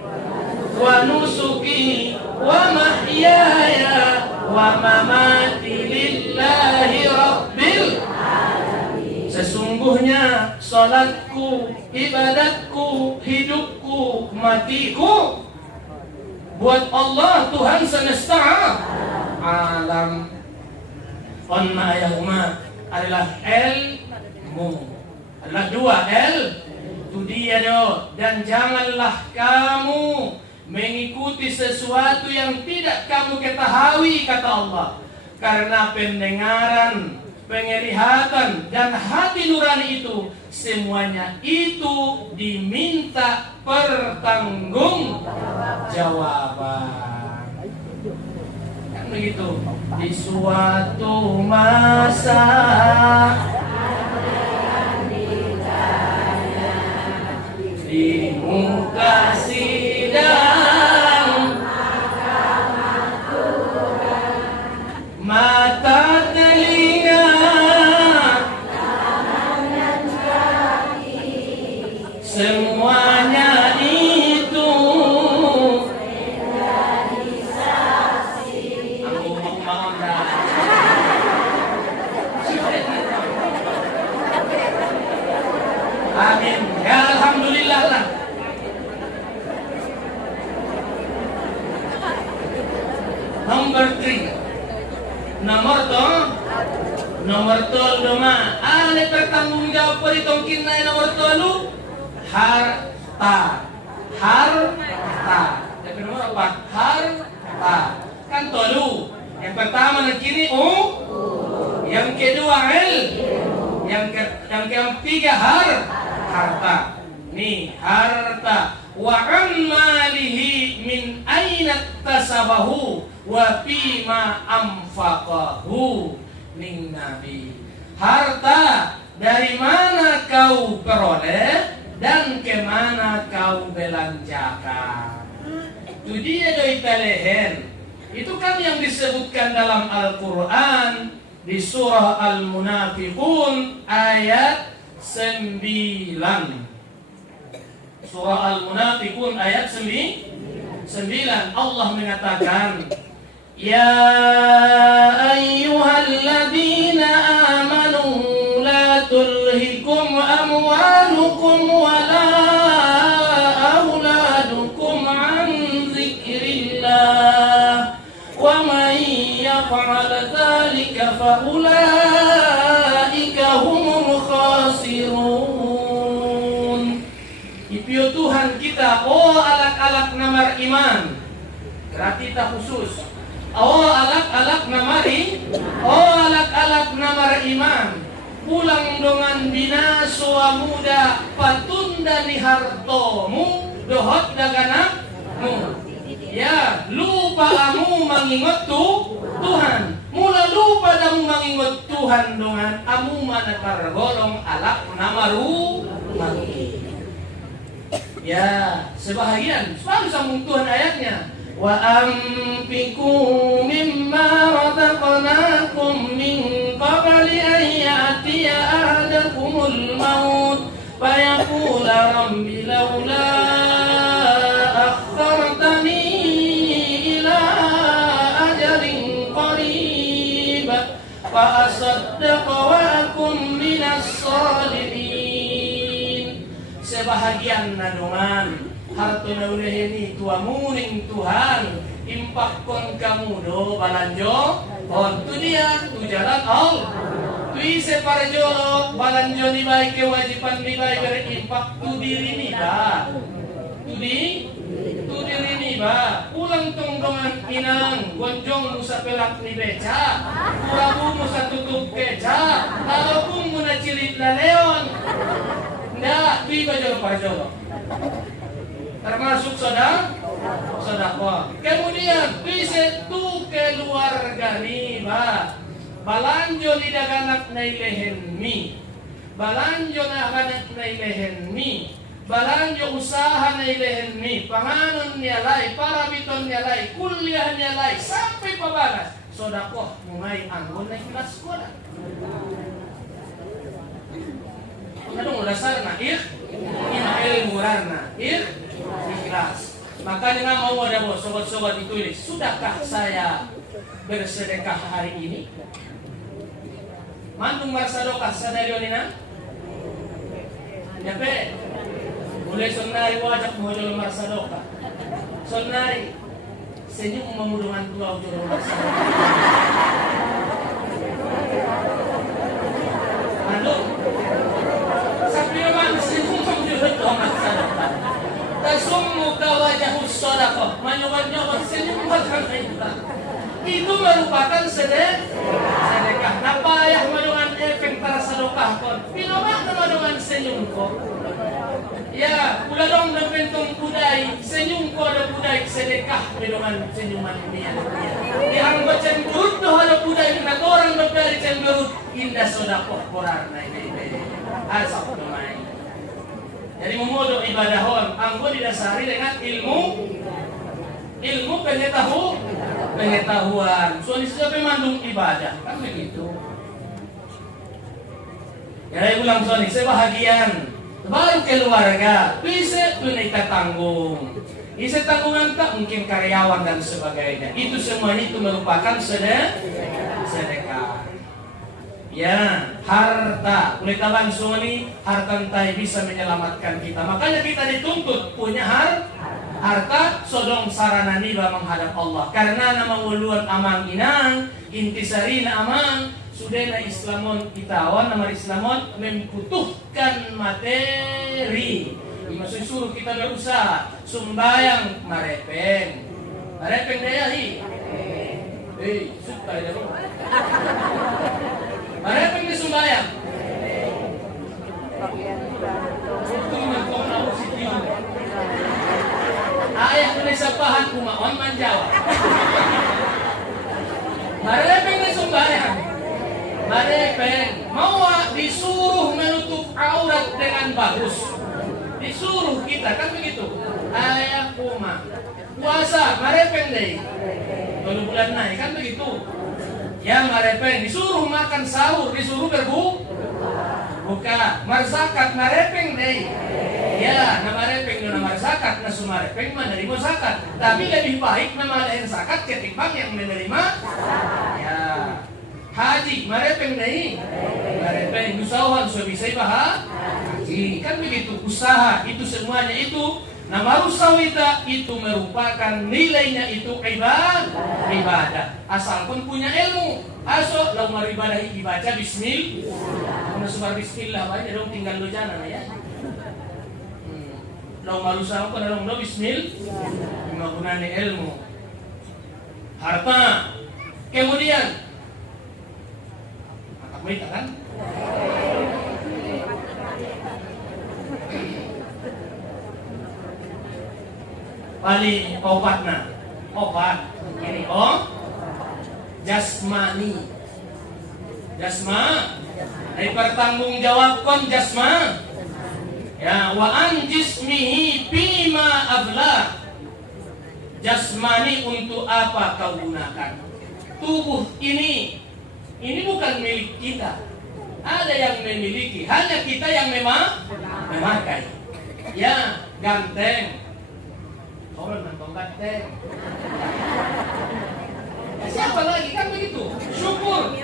wa nusuki wa mahyaya wa mamati lillahi rabbil alamin. Sesungguhnya salatku, ibadatku, hidupku, matiku buat Allah Tuhan semesta alam. Onna ayahuma adalah ilmu. Adalah 2 L. Itu dia do. Dan janganlah kamu mengikuti sesuatu yang tidak kamu ketahui, kata Allah. Karena pendengaran, penglihatan, dan hati nurani itu, semuanya itu diminta pertanggung jawaban. Kan begitu. Di suatu masa di muka sidang, mata telinga, semuanya itu aku mau amin. Ya alhamdulillah lah. Nomor 3. Nomor tol doma. Ale pertanggung jawab pari tongkin na nomor tolu. harta. Harta. Yang nomor apa? Harta. Kan tolu. Yang pertama dan kini yang kedua yang ketiga harta. Nih harta. Wa ammalihi min aina tasabahu wa fima anfaqahu. Ning Nabi, harta dari mana kau peroleh dan kemana kau belanjakan. Itu dia doi talehen. Itu kan yang disebutkan dalam Al-Quran di surah Al-Munafiqun ayat 9. Surah Al-Munafiqun ayat 9 Allah mengatakan, Ya ayyuhalladzina amanu la tulhikum amwalukum wa la auladukum an zikrillah wa man yaf'al dzalika fa ulaika humul khasirun. Ipiyo Tuhan kita, oh alak-alak namar iman. Berarti kita khusus. Oh alak-alak namar iman. Pulang dengan binaso muda patunda ni hartomu dohot daganakmu. Ya, lupa amu mangingot Tuhan. Mula lupa damu mangingot Tuhan dengan amu manakargolong alak namaru mangi. Ya, sebahagian selalu sambung Tuhan ayatnya. Wa anfiqu mimma razaqnakum min qabli an ya'tiya ahadakumul maut fayaqula rabbi laula akhartani ila ajalin qarib fa asaddaqa wa akum minas salihin. Sebahagian nadongan hartona uleheni tuamuning Tuhan impakon kamu do balanjo on tu dia tu jalan Allah tu ise para jolo balanjo ni baik kewajiban ni baik berimpak tu diri ni ba tu diri ni ba pulang tonggongan inang gonjong musa pelak ni beca purabu musa tutup keca kalau pun muna cilit la leon ndak tu iba jolo para jolo termasuk sedekah. Kemudian bisa tu keluarga ni ba balanjo ni daganak na ilehen mi balanjo na anak na ilehen mi balanjo usaha na ilehen mi panganon niya lay para biton niya lay kuliah niya lay sampai pabalas sedekah mulai anggon na kelas sekolah. Anong dasar na ilmu rana ikhlas. Makanya nggak mau ada bos, sobat-sobat ditulis, sudahkah saya bersedekah hari ini? Mantung merasa dokah sadario nina? Nyape? Mulai sonari wajak mau jual merasa dokah. Sonari senyum memudungan tua jual merasa dokah. Anu? Sabi naman senyum memudungan tua merasa dokah. Tasummu kawajahus sodaqah, menyubat-nyubat senyum bahkan itu merupakan sedekah. Napa ya menungan efek para sedekah kon? Pinomak na menungan senyum ko. Ya, pula dong na bentong budai, senyum ko ada budai sedekah menungan senyuman ini. Yang bercemberut doh ada budai na orang dari cemberut indah sedekah korar na ini. Asap domai. Jadi memodok ibadah hon, anggo didasari dengan ilmu pengetahuan. Soalnya sudah memandung ibadah, kan begitu. Ya ulang soalnya sebahagian baru keluarga bisa tunaikan tanggung. Isi tanggungan tak mungkin karyawan dan sebagainya. Itu semuanya itu merupakan sedekah. Ya, harta. Oleh taban suami, harta entai bisa menyelamatkan kita. Makanya kita dituntut punya harta sodong sarana niba menghadap Allah. Karena nama wuluan amang inang, intisarina amang, sudena Islamon itawan, nama Islamon membutuhkan materi Masih suruh kita berusaha. Sumbayang marepeng. Marepeng daya hi. Suka ya. Marepeng di sumbayang. Untung kau nak positif. Ayah Indonesia pahan kumaon manjawa. Marepeng di sumbayang. Marepeng mau disuruh menutup aurat dengan bagus. Disuruh kita kan begitu. Ayah kuma puasa marepeng deh. 2 bulan naik kan begitu. Ya marepeng disuruh makan sahur, disuruh berbuka. Marzakat marepeng deh. Ya, nama marepeng nama marzakat, nasu marepeng menerima zakat. Tapi lebih baik memalahin zakat ketimbang yang menerima. Ya. Haji marepeng deh. Marepeng usahawan sudah bisa haji. Kan begitu, usaha itu semuanya itu nama rusawita itu merupakan nilainya itu ibadah. Asalkan punya ilmu. Asal lau maribadah dibaca bismillah. Mana subar bismillah baca dong tinggal lo jalan ya. Lau marusaha pun dong lo bismillah. Menggunakan ilmu. Harta. Kemudian mereka kan? Paling obat ini jasmani dipertanggungjawabkan jasma ya wa an jismihi bima abla. Jasmani untuk apa kau gunakan? Tubuh ini bukan milik kita. Ada yang memiliki, hanya kita yang memakai. Ya, ganteng. Orang nonton ganteng. Siapa lagi kan begitu? Syukur.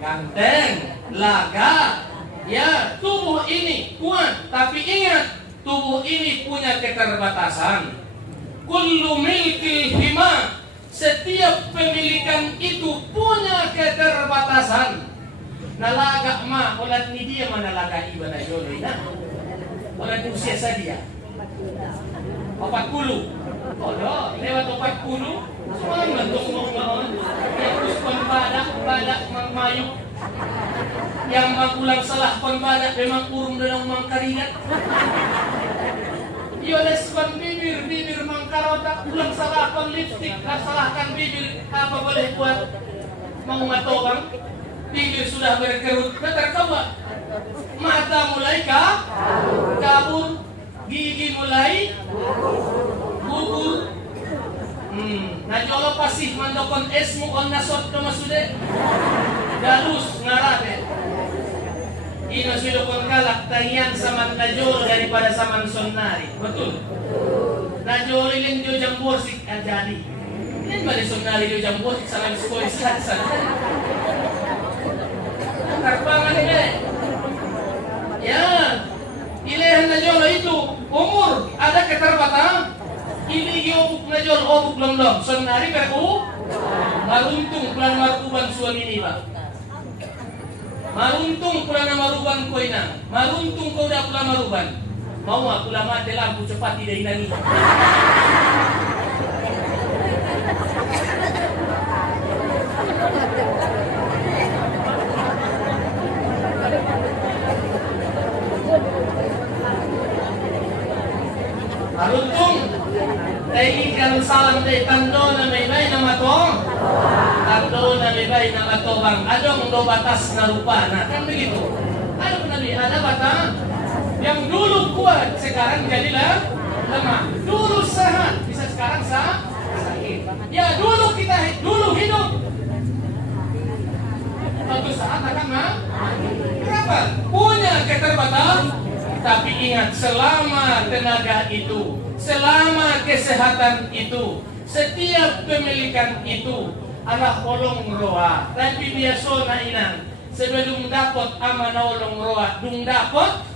Ganteng, laga. Ya, tubuh ini kuat, tapi ingat, tubuh ini punya keterbatasan. Kullu milki hima. Setiap pemilikan itu punya keterbatasan. Nalaga ma, ulat ni dia mana laga iba na jolo ina. Ulat usia sadia. 40. Lewat 40. Semua bentuk mohon. Terus badak mangmayuk. Yang magulang salah badak memang urung dalam mangkaringat. Yoles kon bibir mangkarotak ulang salahkan lipstick, salahkan bibir apa boleh buat mau matobang bibir sudah berkerut tercoba mata mulai kabur gigi mulai gugur najolo pasih mandokon esmu on nasot no masude dalus ngarabe ino sidokon kalak tangian saman najolo daripada saman sonnari. Betul? Najolo ilin jo jambosik ajadi. Ini bali sonnari jo jambosik salam sekolah sana. Karpangan ini. Ya. Ilehan najolo itu umur ada keterbatasan. Ini giobuk najolo obuk lom sonnari berku maruntung pelan maruban suami ini, Pak. Maruntung pula nama maruban ko ina. Maruntung ko udah pula maruban. Mau aku lama mati lampu cepat tidak hilangi. Maruntung Taigikan salam dari tando na may bay na matong tando na may bay na matobang adong do batas na rupa na kan begitu. Ano po nabi? Ada bata yang dulu kuat sekarang jadilah lemah. Dulu sehat bisa sekarang sakit. Ya dulu kita hidup suatu saat akan kenapa? Punya keterbatasan. Tapi ingat, selama tenaga itu, selama kesehatan itu, setiap pemilikan itu adalah kolong roa. Tapi biasa na inang, sebelum dapat amanolong roa, dung dapat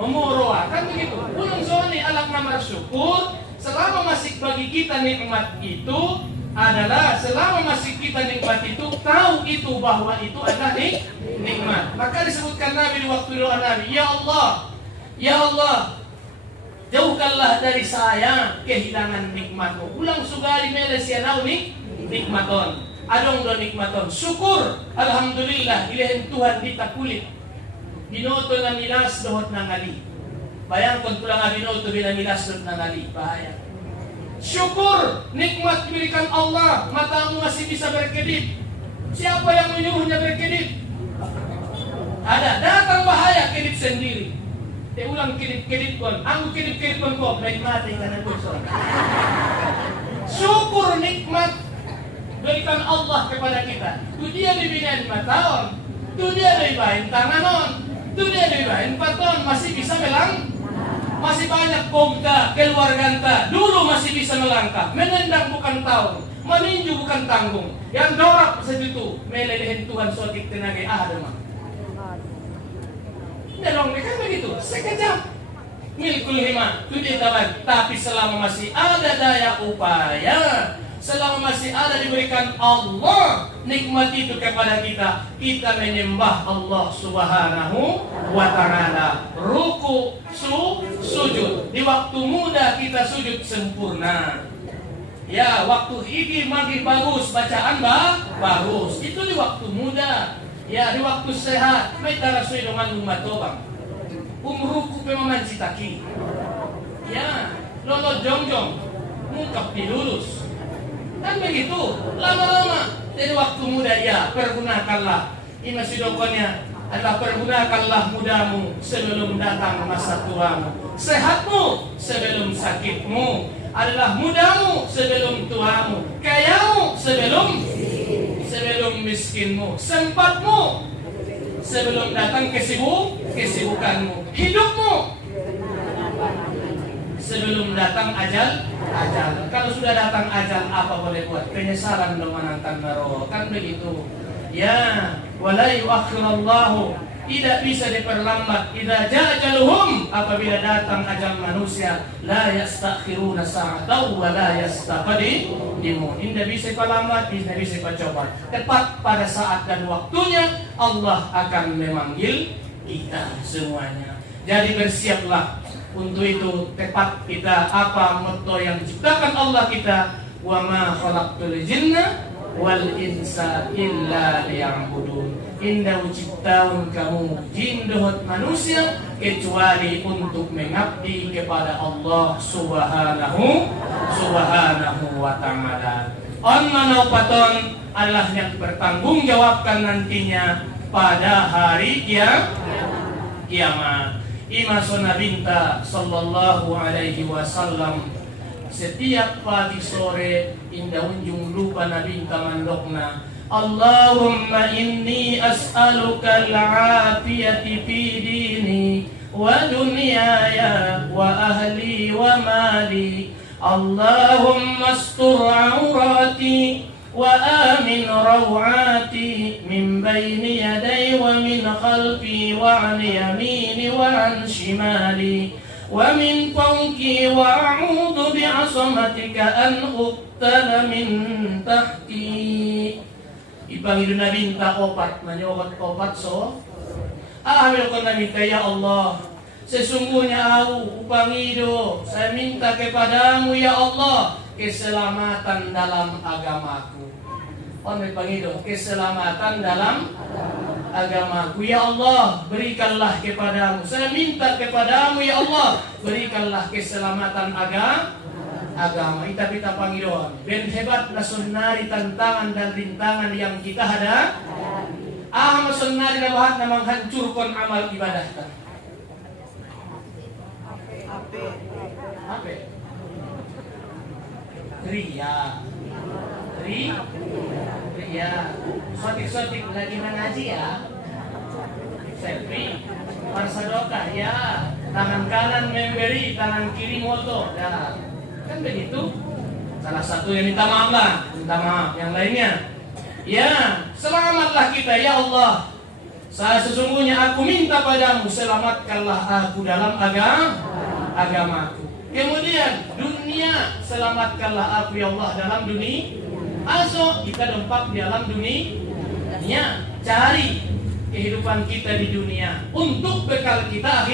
memoroa. Kan begitu. Ulung soni alam nama syukur, selama masih bagi kita nikmat itu adalah selama masih kita nikmat itu, tahu itu bahwa itu adalah nikmat. Maka disebutkan Nabi di waktu doa Nabi, ya Allah, Ya Allah, jauhkanlah dari saya kehilangan nikmat-Mu. Ulang sugari Malaysia nau nikmaton. Adong do nikmaton. Syukur, alhamdulillah ilahin Tuhan ditakulit. Binoto na milas dohot na ngali. Bayangkan pulang binoto bila milas dohot na ngali. Bahaya. Syukur, nikmat diberikan Allah. Matamu masih bisa berkedip. Siapa yang menyuruhnya berkedip? Ada, datang bahaya kedip sendiri. Dia ulang kedip-kedip pun. Aku kedip-kedip pun kok. Baik mati karena dosa. Syukur nikmat berikan Allah kepada kita. Tu dia dibina 5 tahun. Tu dia dibain tanganon. Tu dia dibain 4 tahun. Masih bisa melang. Masih banyak komda, keluarganta. Dulu masih bisa melangkah. Menendang bukan tahun. Meninju bukan tanggung. Yang dorak segitu. Melelehin Tuhan suatik tenaga ademah. Dong, kan begitu. Sekejap. Milkul hima. Itu dia tawan. Tapi selama masih ada daya upaya. Selama masih ada diberikan Allah nikmat itu kepada kita, kita menyembah Allah Subhanahu wa Ta'ala. Ruku, sujud. Di waktu muda kita sujud sempurna. Ya, waktu ini maghrib bagus, bacaan bagus. Itu di waktu muda. Ya, di waktu sehat. May tarasui dengan matobang. Ruku pemaman sitaki. Ya, lolo jongjong. Mungkap dilulus. Kan begitu, lama-lama dari waktu muda ya, pergunakanlah. Ini sidokonnya adalah pergunakanlah mudamu sebelum datang masa tuamu. Sehatmu sebelum sakitmu adalah mudamu sebelum tuamu. Kayamu sebelum miskinmu. Sempatmu sebelum datang kesibukanmu. Hidupmu sebelum datang ajal. Kalau sudah datang ajal, apa boleh buat? Penyesalan lo menantang naro. Kan begitu. Ya, wala yuakhirallahu. Tidak bisa diperlambat. Idza jaa ajaluhum, apabila datang ajal manusia, la yastakhiruna sa'atan wa la yastaqdimun. Tidak bisa diperlambat, tidak bisa dipercepat. Tepat pada saat dan waktunya Allah akan memanggil kita semuanya. Jadi bersiaplah. Untuk itu tepat kita apa motto yang diciptakan Allah kita, wa ma khalaqtul jinna wal insa illa liya'budun. Indah ciptaan kamu jin dohot manusia kecuali untuk mengabdi kepada Allah Subhanahu wa Ta'ala. On manau paton adalah yang bertanggungjawabkan nantinya pada hari kiamat. Ima sonabinta sallallahu alaihi wasallam setiap pagi sore indah unjung lupa nabinta mandokna Allahumma inni as'aluka al-afiyati fi dini wa dunyaya wa ahli wa mali Allahumma astur aurati وآمن روعاتي من بين يدي ومن خلفي وعن يميني وعن شمالي ومن فوقي وأعوذ بعصمتك أن أقتل من تحتي. Ipangido na binta opat, opat so. Ahamil ko na minta, ya Allah, sesungguhnya aku upangido, saya minta kepadamu ya Allah, keselamatan dalam agamaku. Onde pangido, keselamatan dalam agamaku. Ya Allah, berikanlah kepadamu. Saya minta kepadamu ya Allah, berikanlah keselamatan agama. Kita pangido. Ben hebat na sunnari tantangan dan rintangan yang kita hadapi. Sunnari na bahat na menghancurkan amal ibadah kita. Apa? Ria. Sotik-sotik lagi mengaji ya. Selfie. Parsadokah ya. Tangan kanan memberi, tangan kiri moto. Ya. Kan begitu. Salah satu yang minta maaf lah. Minta maaf. Yang lainnya. Ya. Selamatlah kita ya Allah. Saya sesungguhnya aku minta padamu, selamatkanlah aku dalam agamaku. Kemudian dunia, selamatkanlah aku ya Allah dalam dunia. Aso kita dempak di dalam dunia. Cari kehidupan kita di dunia untuk bekal kita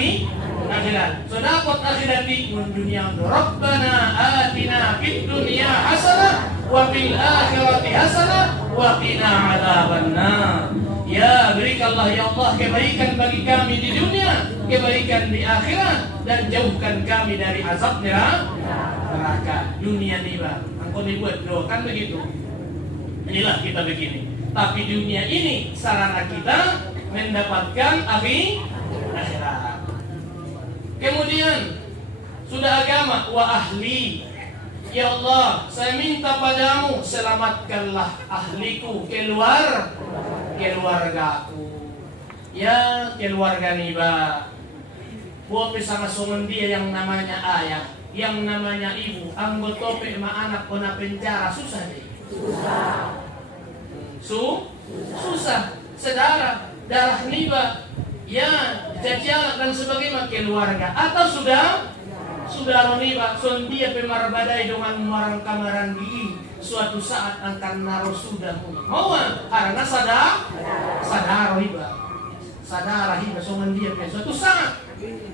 akhirat. So dapat akhirat di dunia. Rabbana atina fid dunya hasanah wa fil akhirati hasanah wa qina adzabannar. Ya, berikanlah ya Allah kebaikan bagi kami di dunia, kebaikan di akhirat, dan jauhkan kami dari azab neraka. Dunia ini Pak, engkau dibuat doa kan begitu. Inilah kita begini. Tapi dunia ini sarana kita mendapatkan akhirat. Kemudian sudah agama wa ahli. Ya Allah, saya minta padamu selamatkanlah ahliku, keluargaku. Ya, keluarga niba. Buat bersama sumen dia yang namanya ayah, yang namanya ibu, anggota ma anak kena penjara susah deh. Susah. Saudara, darah niba, ya, jajalan dan sebagainya keluarga. Atau sudah niba, son dia pemarbadai dengan marang kamaran gigi. Suatu saat akan naruh sudah mau karena sadar riba. Sadar riba son dia suatu saat.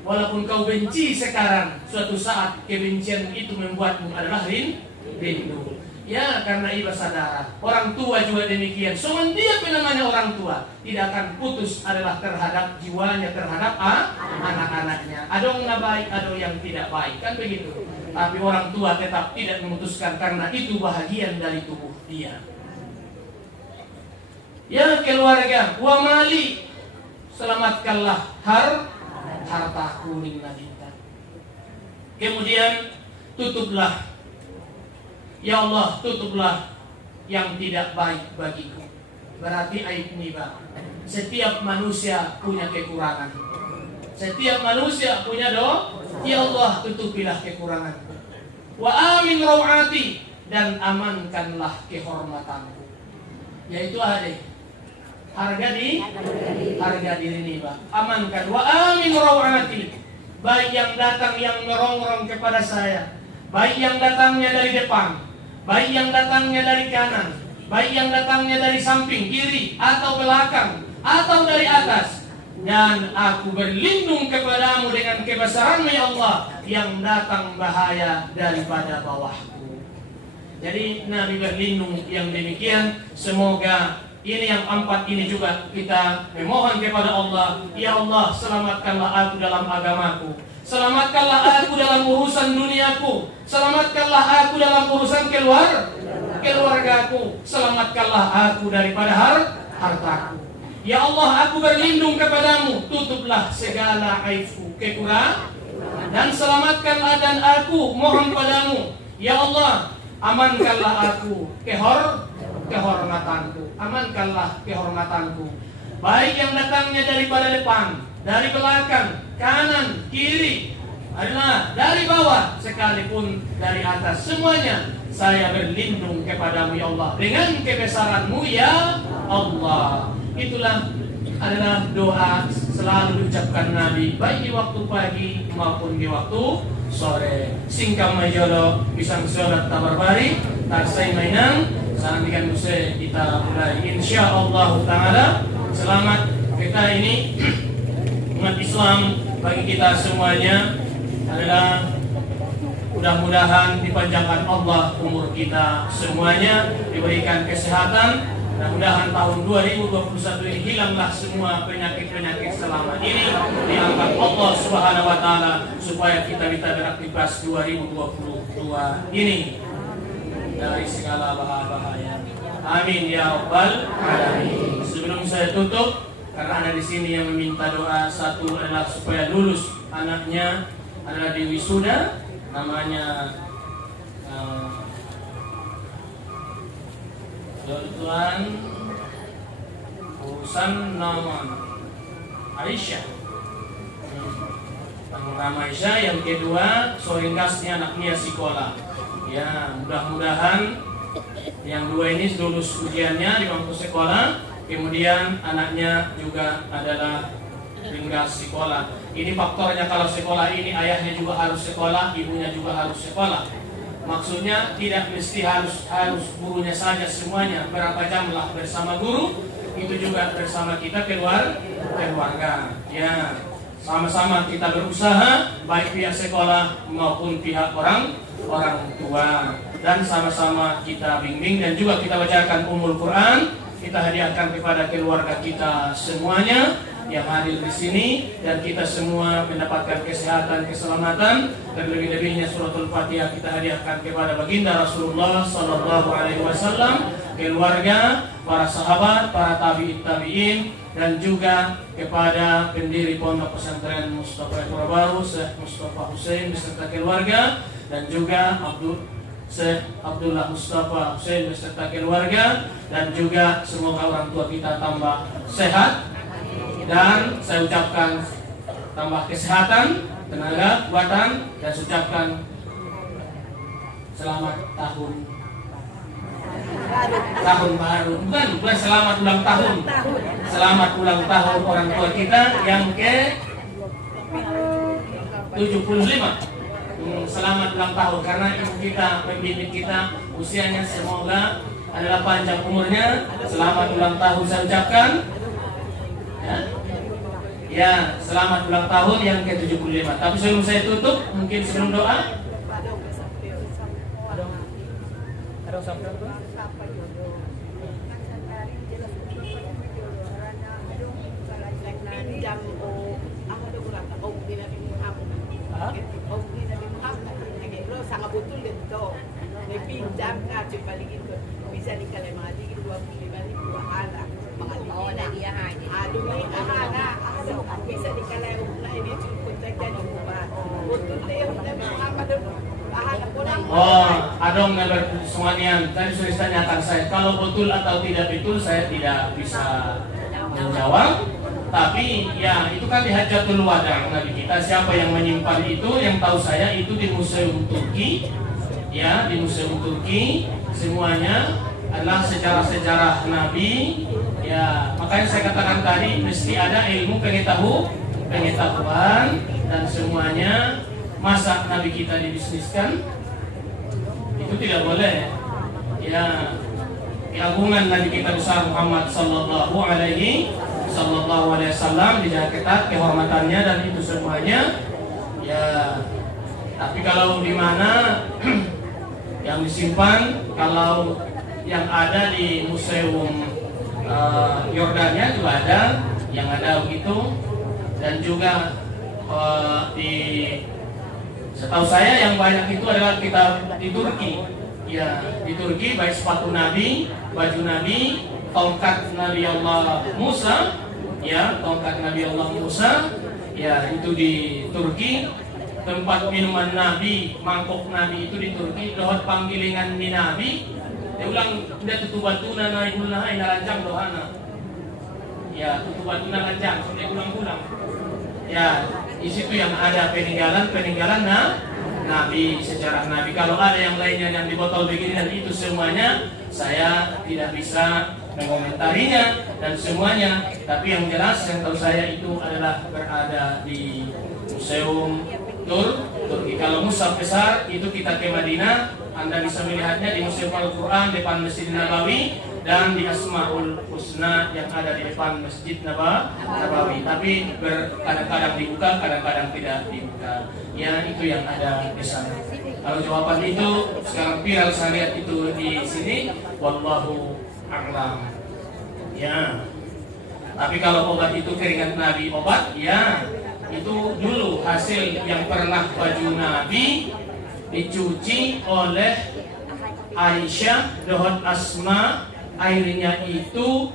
Walaupun kau benci sekarang, suatu saat kebencian itu membuatmu adalah rindu. Ya, karena iba sadara. Orang tua juga demikian. Soman dia namanya orang tua tidak akan putus adalah terhadap jiwanya, terhadap anak-anaknya. Ada yang baik, ada yang tidak baik, kan begitu. Tapi orang tua tetap tidak memutuskan karena itu bahagian dari tubuh dia. Ya, keluarga, wa mali, selamatkanlah hartaku ninna. Kemudian tutuplah. Ya Allah, tutuplah yang tidak baik bagiku. Berarti aib niba. Setiap manusia punya kekurangan. Setiap manusia punya doa. Ya Allah, tutupilah kekurangan. Wa amin rawati, dan amankanlah kehormatanku. Yaitu ada harga diri niba. Amankan. Wa amin rawati, baik yang datang yang merongrong kepada saya, baik yang datangnya dari depan, baik yang datangnya dari kanan, baik yang datangnya dari samping, kiri, atau belakang, atau dari atas. Dan aku berlindung kepadamu dengan kebesaranmu ya Allah, yang datang bahaya daripada bawahku. Jadi Nabi berlindung yang demikian. Semoga ini yang empat ini juga kita memohon kepada Allah. Ya Allah, selamatkanlah aku dalam agamaku, selamatkanlah aku dalam urusan duniaku, selamatkanlah aku dalam urusan keluargaku, selamatkanlah aku daripada hartaku. Ya Allah, aku berlindung kepadamu, tutuplah segala aibku, kekurangan, dan selamatkanlah dan aku mohon padamu. Ya Allah, amankanlah aku kehormatanku, amankanlah kehormatanku, baik yang datangnya daripada depan, dari belakang, kanan, kiri, adalah dari bawah, sekalipun dari atas, semuanya saya berlindung kepadamu ya Allah, dengan kebesaranmu ya Allah. Itulah adalah doa selalu diucapkan Nabi, baik di waktu pagi maupun di waktu sore. Singkam majolo pisang sholat tabarbari taksai mainang santikan muse kita mulai insyaallah taala. Selamat kita ini umat Islam, bagi kita semuanya adalah mudah-mudahan dipanjangkan Allah umur kita semuanya, diberikan kesehatan. Mudah-mudahan tahun 2021 ini hilanglah semua penyakit-penyakit selama ini, diangkat Allah Subhanahu wa taala supaya kita bisa beraktivitas 2022 ini dari segala bahaya. Amin ya rabbal alamin. Sebelum saya tutup, karena ada di sini yang meminta doa, satu adalah supaya lulus anaknya adalah di wisuda, namanya Tuan urusan nama Aisyah. Nama Aisyah. Yang kedua, soringkasnya anaknya sekolah. Ya, mudah-mudahan yang dua ini lulus ujiannya di bangku sekolah. Kemudian anaknya juga adalah ringkas sekolah. Ini faktornya, kalau sekolah ini ayahnya juga harus sekolah, ibunya juga harus sekolah. Maksudnya tidak mesti harus gurunya saja semuanya. Berapa jam lah bersama guru, itu juga bersama kita keluarga. Ya, sama-sama kita berusaha, baik pihak sekolah maupun pihak orang tua, dan sama-sama kita bimbing dan juga kita bacakan Ummul Quran, kita hadiahkan kepada keluarga kita semuanya yang hadir di sini, dan kita semua mendapatkan kesehatan, keselamatan, dan lebih-lebihnya suratul Fatihah kita hadiahkan kepada baginda Rasulullah Sallallahu Alaihi Wasallam, keluarga, para sahabat, para tabi'in, dan juga kepada pendiri Pondok Pesantren Mustafa Pura Baru, Syekh Mustafa Hussein beserta keluarga, dan juga Syekh Abdullah Mustafa Hussein beserta keluarga, dan juga semoga orang tua kita tambah sehat, dan saya ucapkan tambah kesehatan, tenaga, kekuatan, dan saya ucapkan selamat tahun baru, bukan selamat ulang tahun, selamat ulang tahun orang tua kita yang ke 75. Selamat ulang tahun, karena ibu kita, pembimbing kita, usianya semoga adalah panjang umurnya. Selamat ulang tahun saya ucapkan. Ya, selamat ulang tahun yang ke-75. Tapi sebelum saya tutup, mungkin sebelum doa. Sangat betul itu. Pinjam ngaji balik itu bisa dikalemati 25.000 anak mengalami dia hanya aduh anak bisa dikalem lah ini cukup tekan juga betul dia udah Muhammad anak pulang adong nomor semuanya tadi sudah ditanyakan saya, kalau betul atau tidak betul saya tidak bisa menjawab. Tapi ya itu kan di Hajatul Wada Nabi kita, siapa yang menyimpan itu, yang tahu saya itu di Museum Turki, ya di Museum Turki, semuanya adalah sejarah-sejarah Nabi, ya makanya saya katakan tadi mesti ada ilmu pengetahuan, dan semuanya. Masa Nabi kita dibisniskan, itu tidak boleh, ya keagungan Nabi kita besar Muhammad Sallallahu Alaihi Wasallam dijaga ketat kehormatannya, dan itu semuanya ya. Tapi kalau di mana yang disimpan, kalau yang ada di Museum Yordania juga ada, yang ada begitu, dan juga setahu saya yang banyak itu adalah kitab di Turki. Ya, di Turki baik sepatu Nabi, baju Nabi, tongkat Nabi Allah Musa, ya tongkat Nabi Allah Musa, ya itu di Turki. Tempat minuman Nabi, mangkok Nabi itu di Turki. Dohot panggilingan ni Nabi, dia ulang dia tutup batuna na ibulah ay narancang dohana. Ya tutup batuna rancang, dia ulang-ulang. Ya di situ yang ada peninggalan Nabi, sejarah Nabi. Kalau ada yang lainnya yang di botol begini dan itu semuanya, saya tidak bisa mengomentarinya dan semuanya. Tapi yang jelas yang tahu saya itu adalah berada di Museum Turki. Kalau mushaf besar itu kita ke Madinah, Anda bisa melihatnya di Museum Al-Quran depan Masjid Nabawi, dan di Asmaul Husna yang ada di depan Masjid Nabawi. Tapi kadang-kadang dibuka, kadang-kadang tidak dibuka. Ya itu yang ada di sana. Kalau jawaban itu sekarang viral saya lihat itu di sini, wallahu a'lam. Ya. Tapi kalau obat itu keringat Nabi obat, ya itu dulu hasil yang pernah baju Nabi dicuci oleh Aisyah dohot Asma. Airnya itu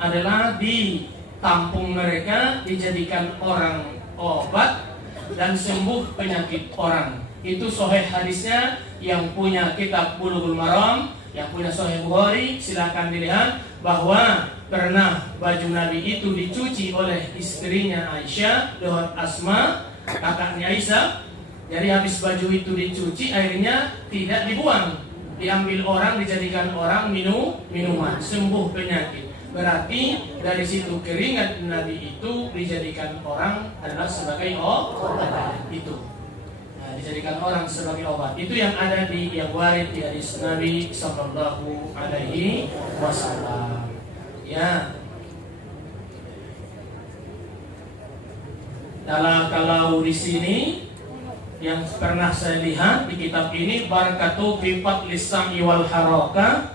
adalah ditampung mereka, dijadikan orang obat dan sembuh penyakit orang. Itu sahih hadisnya. Yang punya kitab Bulughul Maram, yang punya Sahih Bukhari, silakan dilihat bahwa pernah baju Nabi itu dicuci oleh istrinya Aisyah dohot Asma, kakaknya Aisyah. Jadi habis baju itu dicuci, airnya tidak dibuang, diambil orang, dijadikan orang minuman, sembuh penyakit. Berarti dari situ keringat Nabi itu dijadikan orang adalah sebagai obat itu. Nah, dijadikan orang sebagai obat. Itu yang ada di yang warid di hadis Nabi Sallallahu Alaihi Wasallam. Ya. Kalau di sini yang pernah saya lihat di kitab ini barakatu fi fadlis sam'i wal haraka,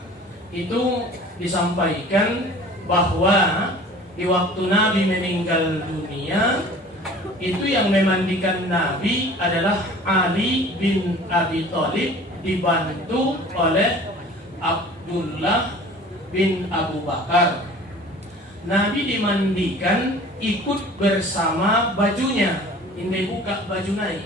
itu disampaikan bahwa di waktu Nabi meninggal dunia itu yang memandikan Nabi adalah Ali bin Abi Thalib dibantu oleh Abdullah bin Abu Bakar. Nabi dimandikan ikut bersama bajunya, ini buka baju naik.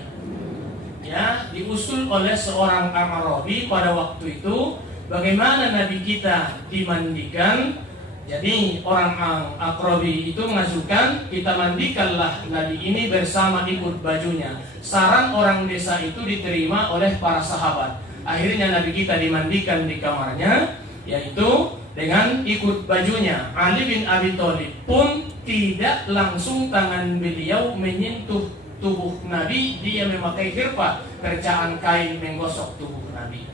Ya, diusul oleh seorang Arabi pada waktu itu, bagaimana Nabi kita dimandikan. Jadi orang Arabi itu mengajukan, kita mandikanlah Nabi ini bersama ikut bajunya. Saran orang desa itu diterima oleh para sahabat. Akhirnya Nabi kita dimandikan di kamarnya, yaitu dengan ikut bajunya. Ali bin Abi Thalib pun tidak langsung tangan beliau menyentuh tubuh Nabi, dia memakai khirfah, kerjaan kain menggosok tubuh Nabi.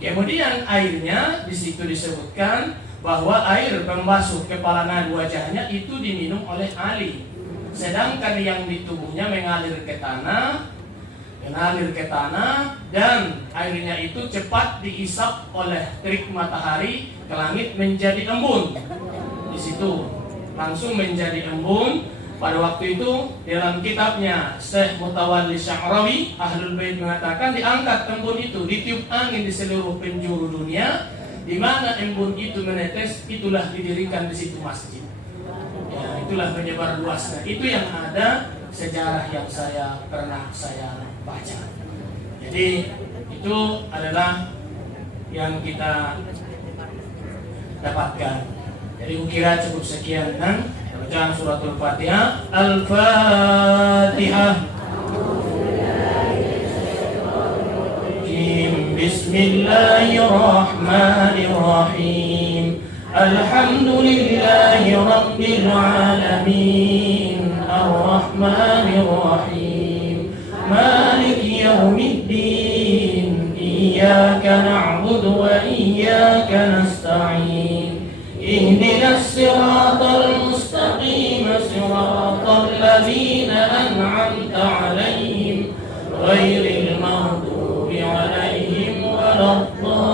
Kemudian airnya di situ disebutkan bahwa air pembasuh kepala Nabi wajahnya itu diminum oleh Ali, sedangkan yang di tubuhnya mengalir ke tanah, dan airnya itu cepat diisap oleh terik matahari ke langit menjadi embun. Di situ langsung menjadi embun. Pada waktu itu dalam kitabnya Syekh Mutawalli Sya'rawi Ahlul Bait mengatakan diangkat embun itu, ditiup angin di seluruh penjuru dunia, di mana embun itu menetes, itulah didirikan di situ masjid. Ya, itulah penyebar luasnya. Itu yang ada sejarah yang pernah saya baca. Jadi itu adalah yang kita dapatkan. Jadi ukira cukup sekian dan bacaan suratul Fatihah. Al-Fatihah. Bismillahirrahmanirrahim. Alhamdulillahi rabbil alamin. Ar-Rahmanirrahim. Maliki yaumiddin. Iyyaka na'budu wa iyyaka nasta'in. اهدنا الصراط المستقيم صراط الذين أنعمت عليهم غير المغضوب عليهم ولا الضالين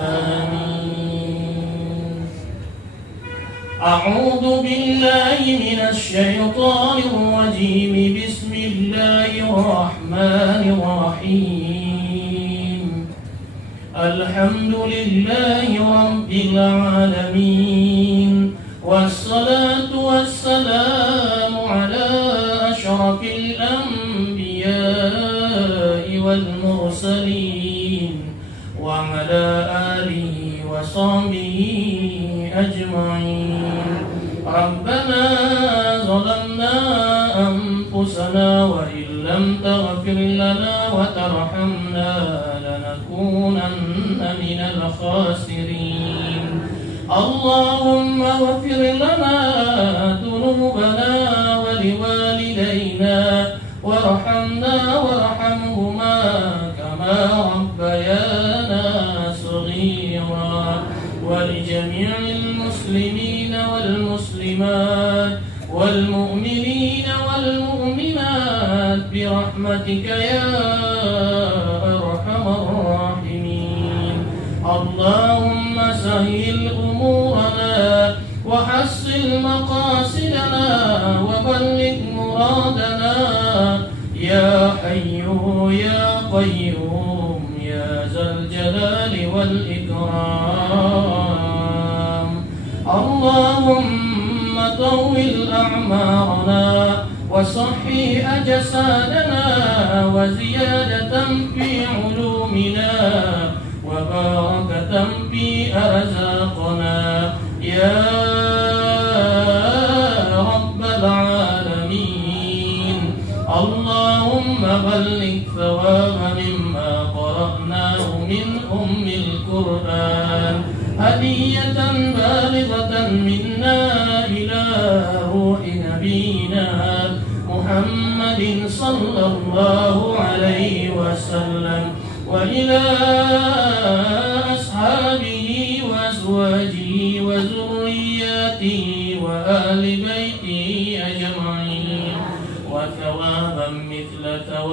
آمين. أعوذ بالله من الشيطان الرجيم. بسم الله الرحمن الرحيم. الحمد لله رب العالمين، والصلاة والسلام على أشرف الأنبياء والمرسلين وعلى آله وصحبه أجمعين. ربنا ظلمنا أنفسنا وإن لم تغفر لنا وترحمنا لنكونن من الخاسرين. اللهم اغفر لنا ذنوبنا ولوالدينا وارحمنا وارحمهما كما ربيانا صغيرا، ولجميع المسلمين والمسلمات والمؤمنين والمؤمنات برحمتك يا أرحم الراحمين. اللهم سهل أمورنا وحصل مقاصدنا وبلغ مرادنا يا حي يا قيوم يا ذا الجلال والإكرام. اللهم طول أعمارنا وصحي أجسادنا وزيادة في علومنا وبركة في أرزاقنا يا رب العالمين. اللهم بلغ ثواب مما قرأناه من أم القرآن هدية بالغة منا إلى روح نبينا محمد صلى الله عليه وسلم وإلى أصحابه وأزواجه وذريته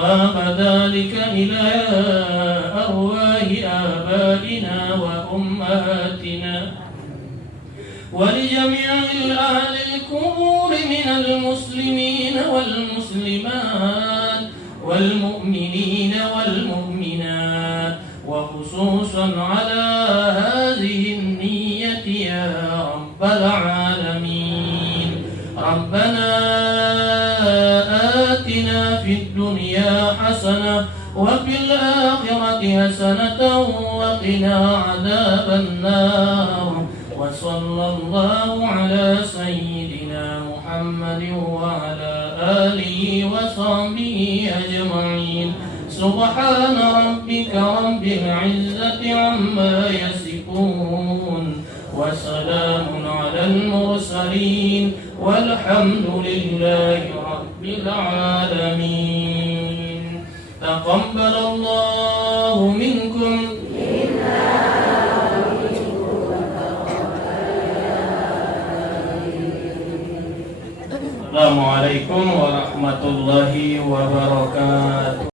وأضاف ذلك إلى أرواح آبائنا وأمهاتنا ولجميع أهل القبور من المسلمين والمسلمات والمؤمنين والمؤمنات وخصوصا على هذه النية يا رب العالمين. ربنا آتنا في الدنيا حسنة وفي الآخرة حسنة وقنا عذاب النار. وصلى الله على سيدنا محمد وعلى آله وصحبه أجمعين. سبحان ربك رب العزة عما يصفون وسلام على المرسلين والحمد لله رب العالمين. تقبل الله منكم. Assalamualaikum warahmatullahi wabarakatuh.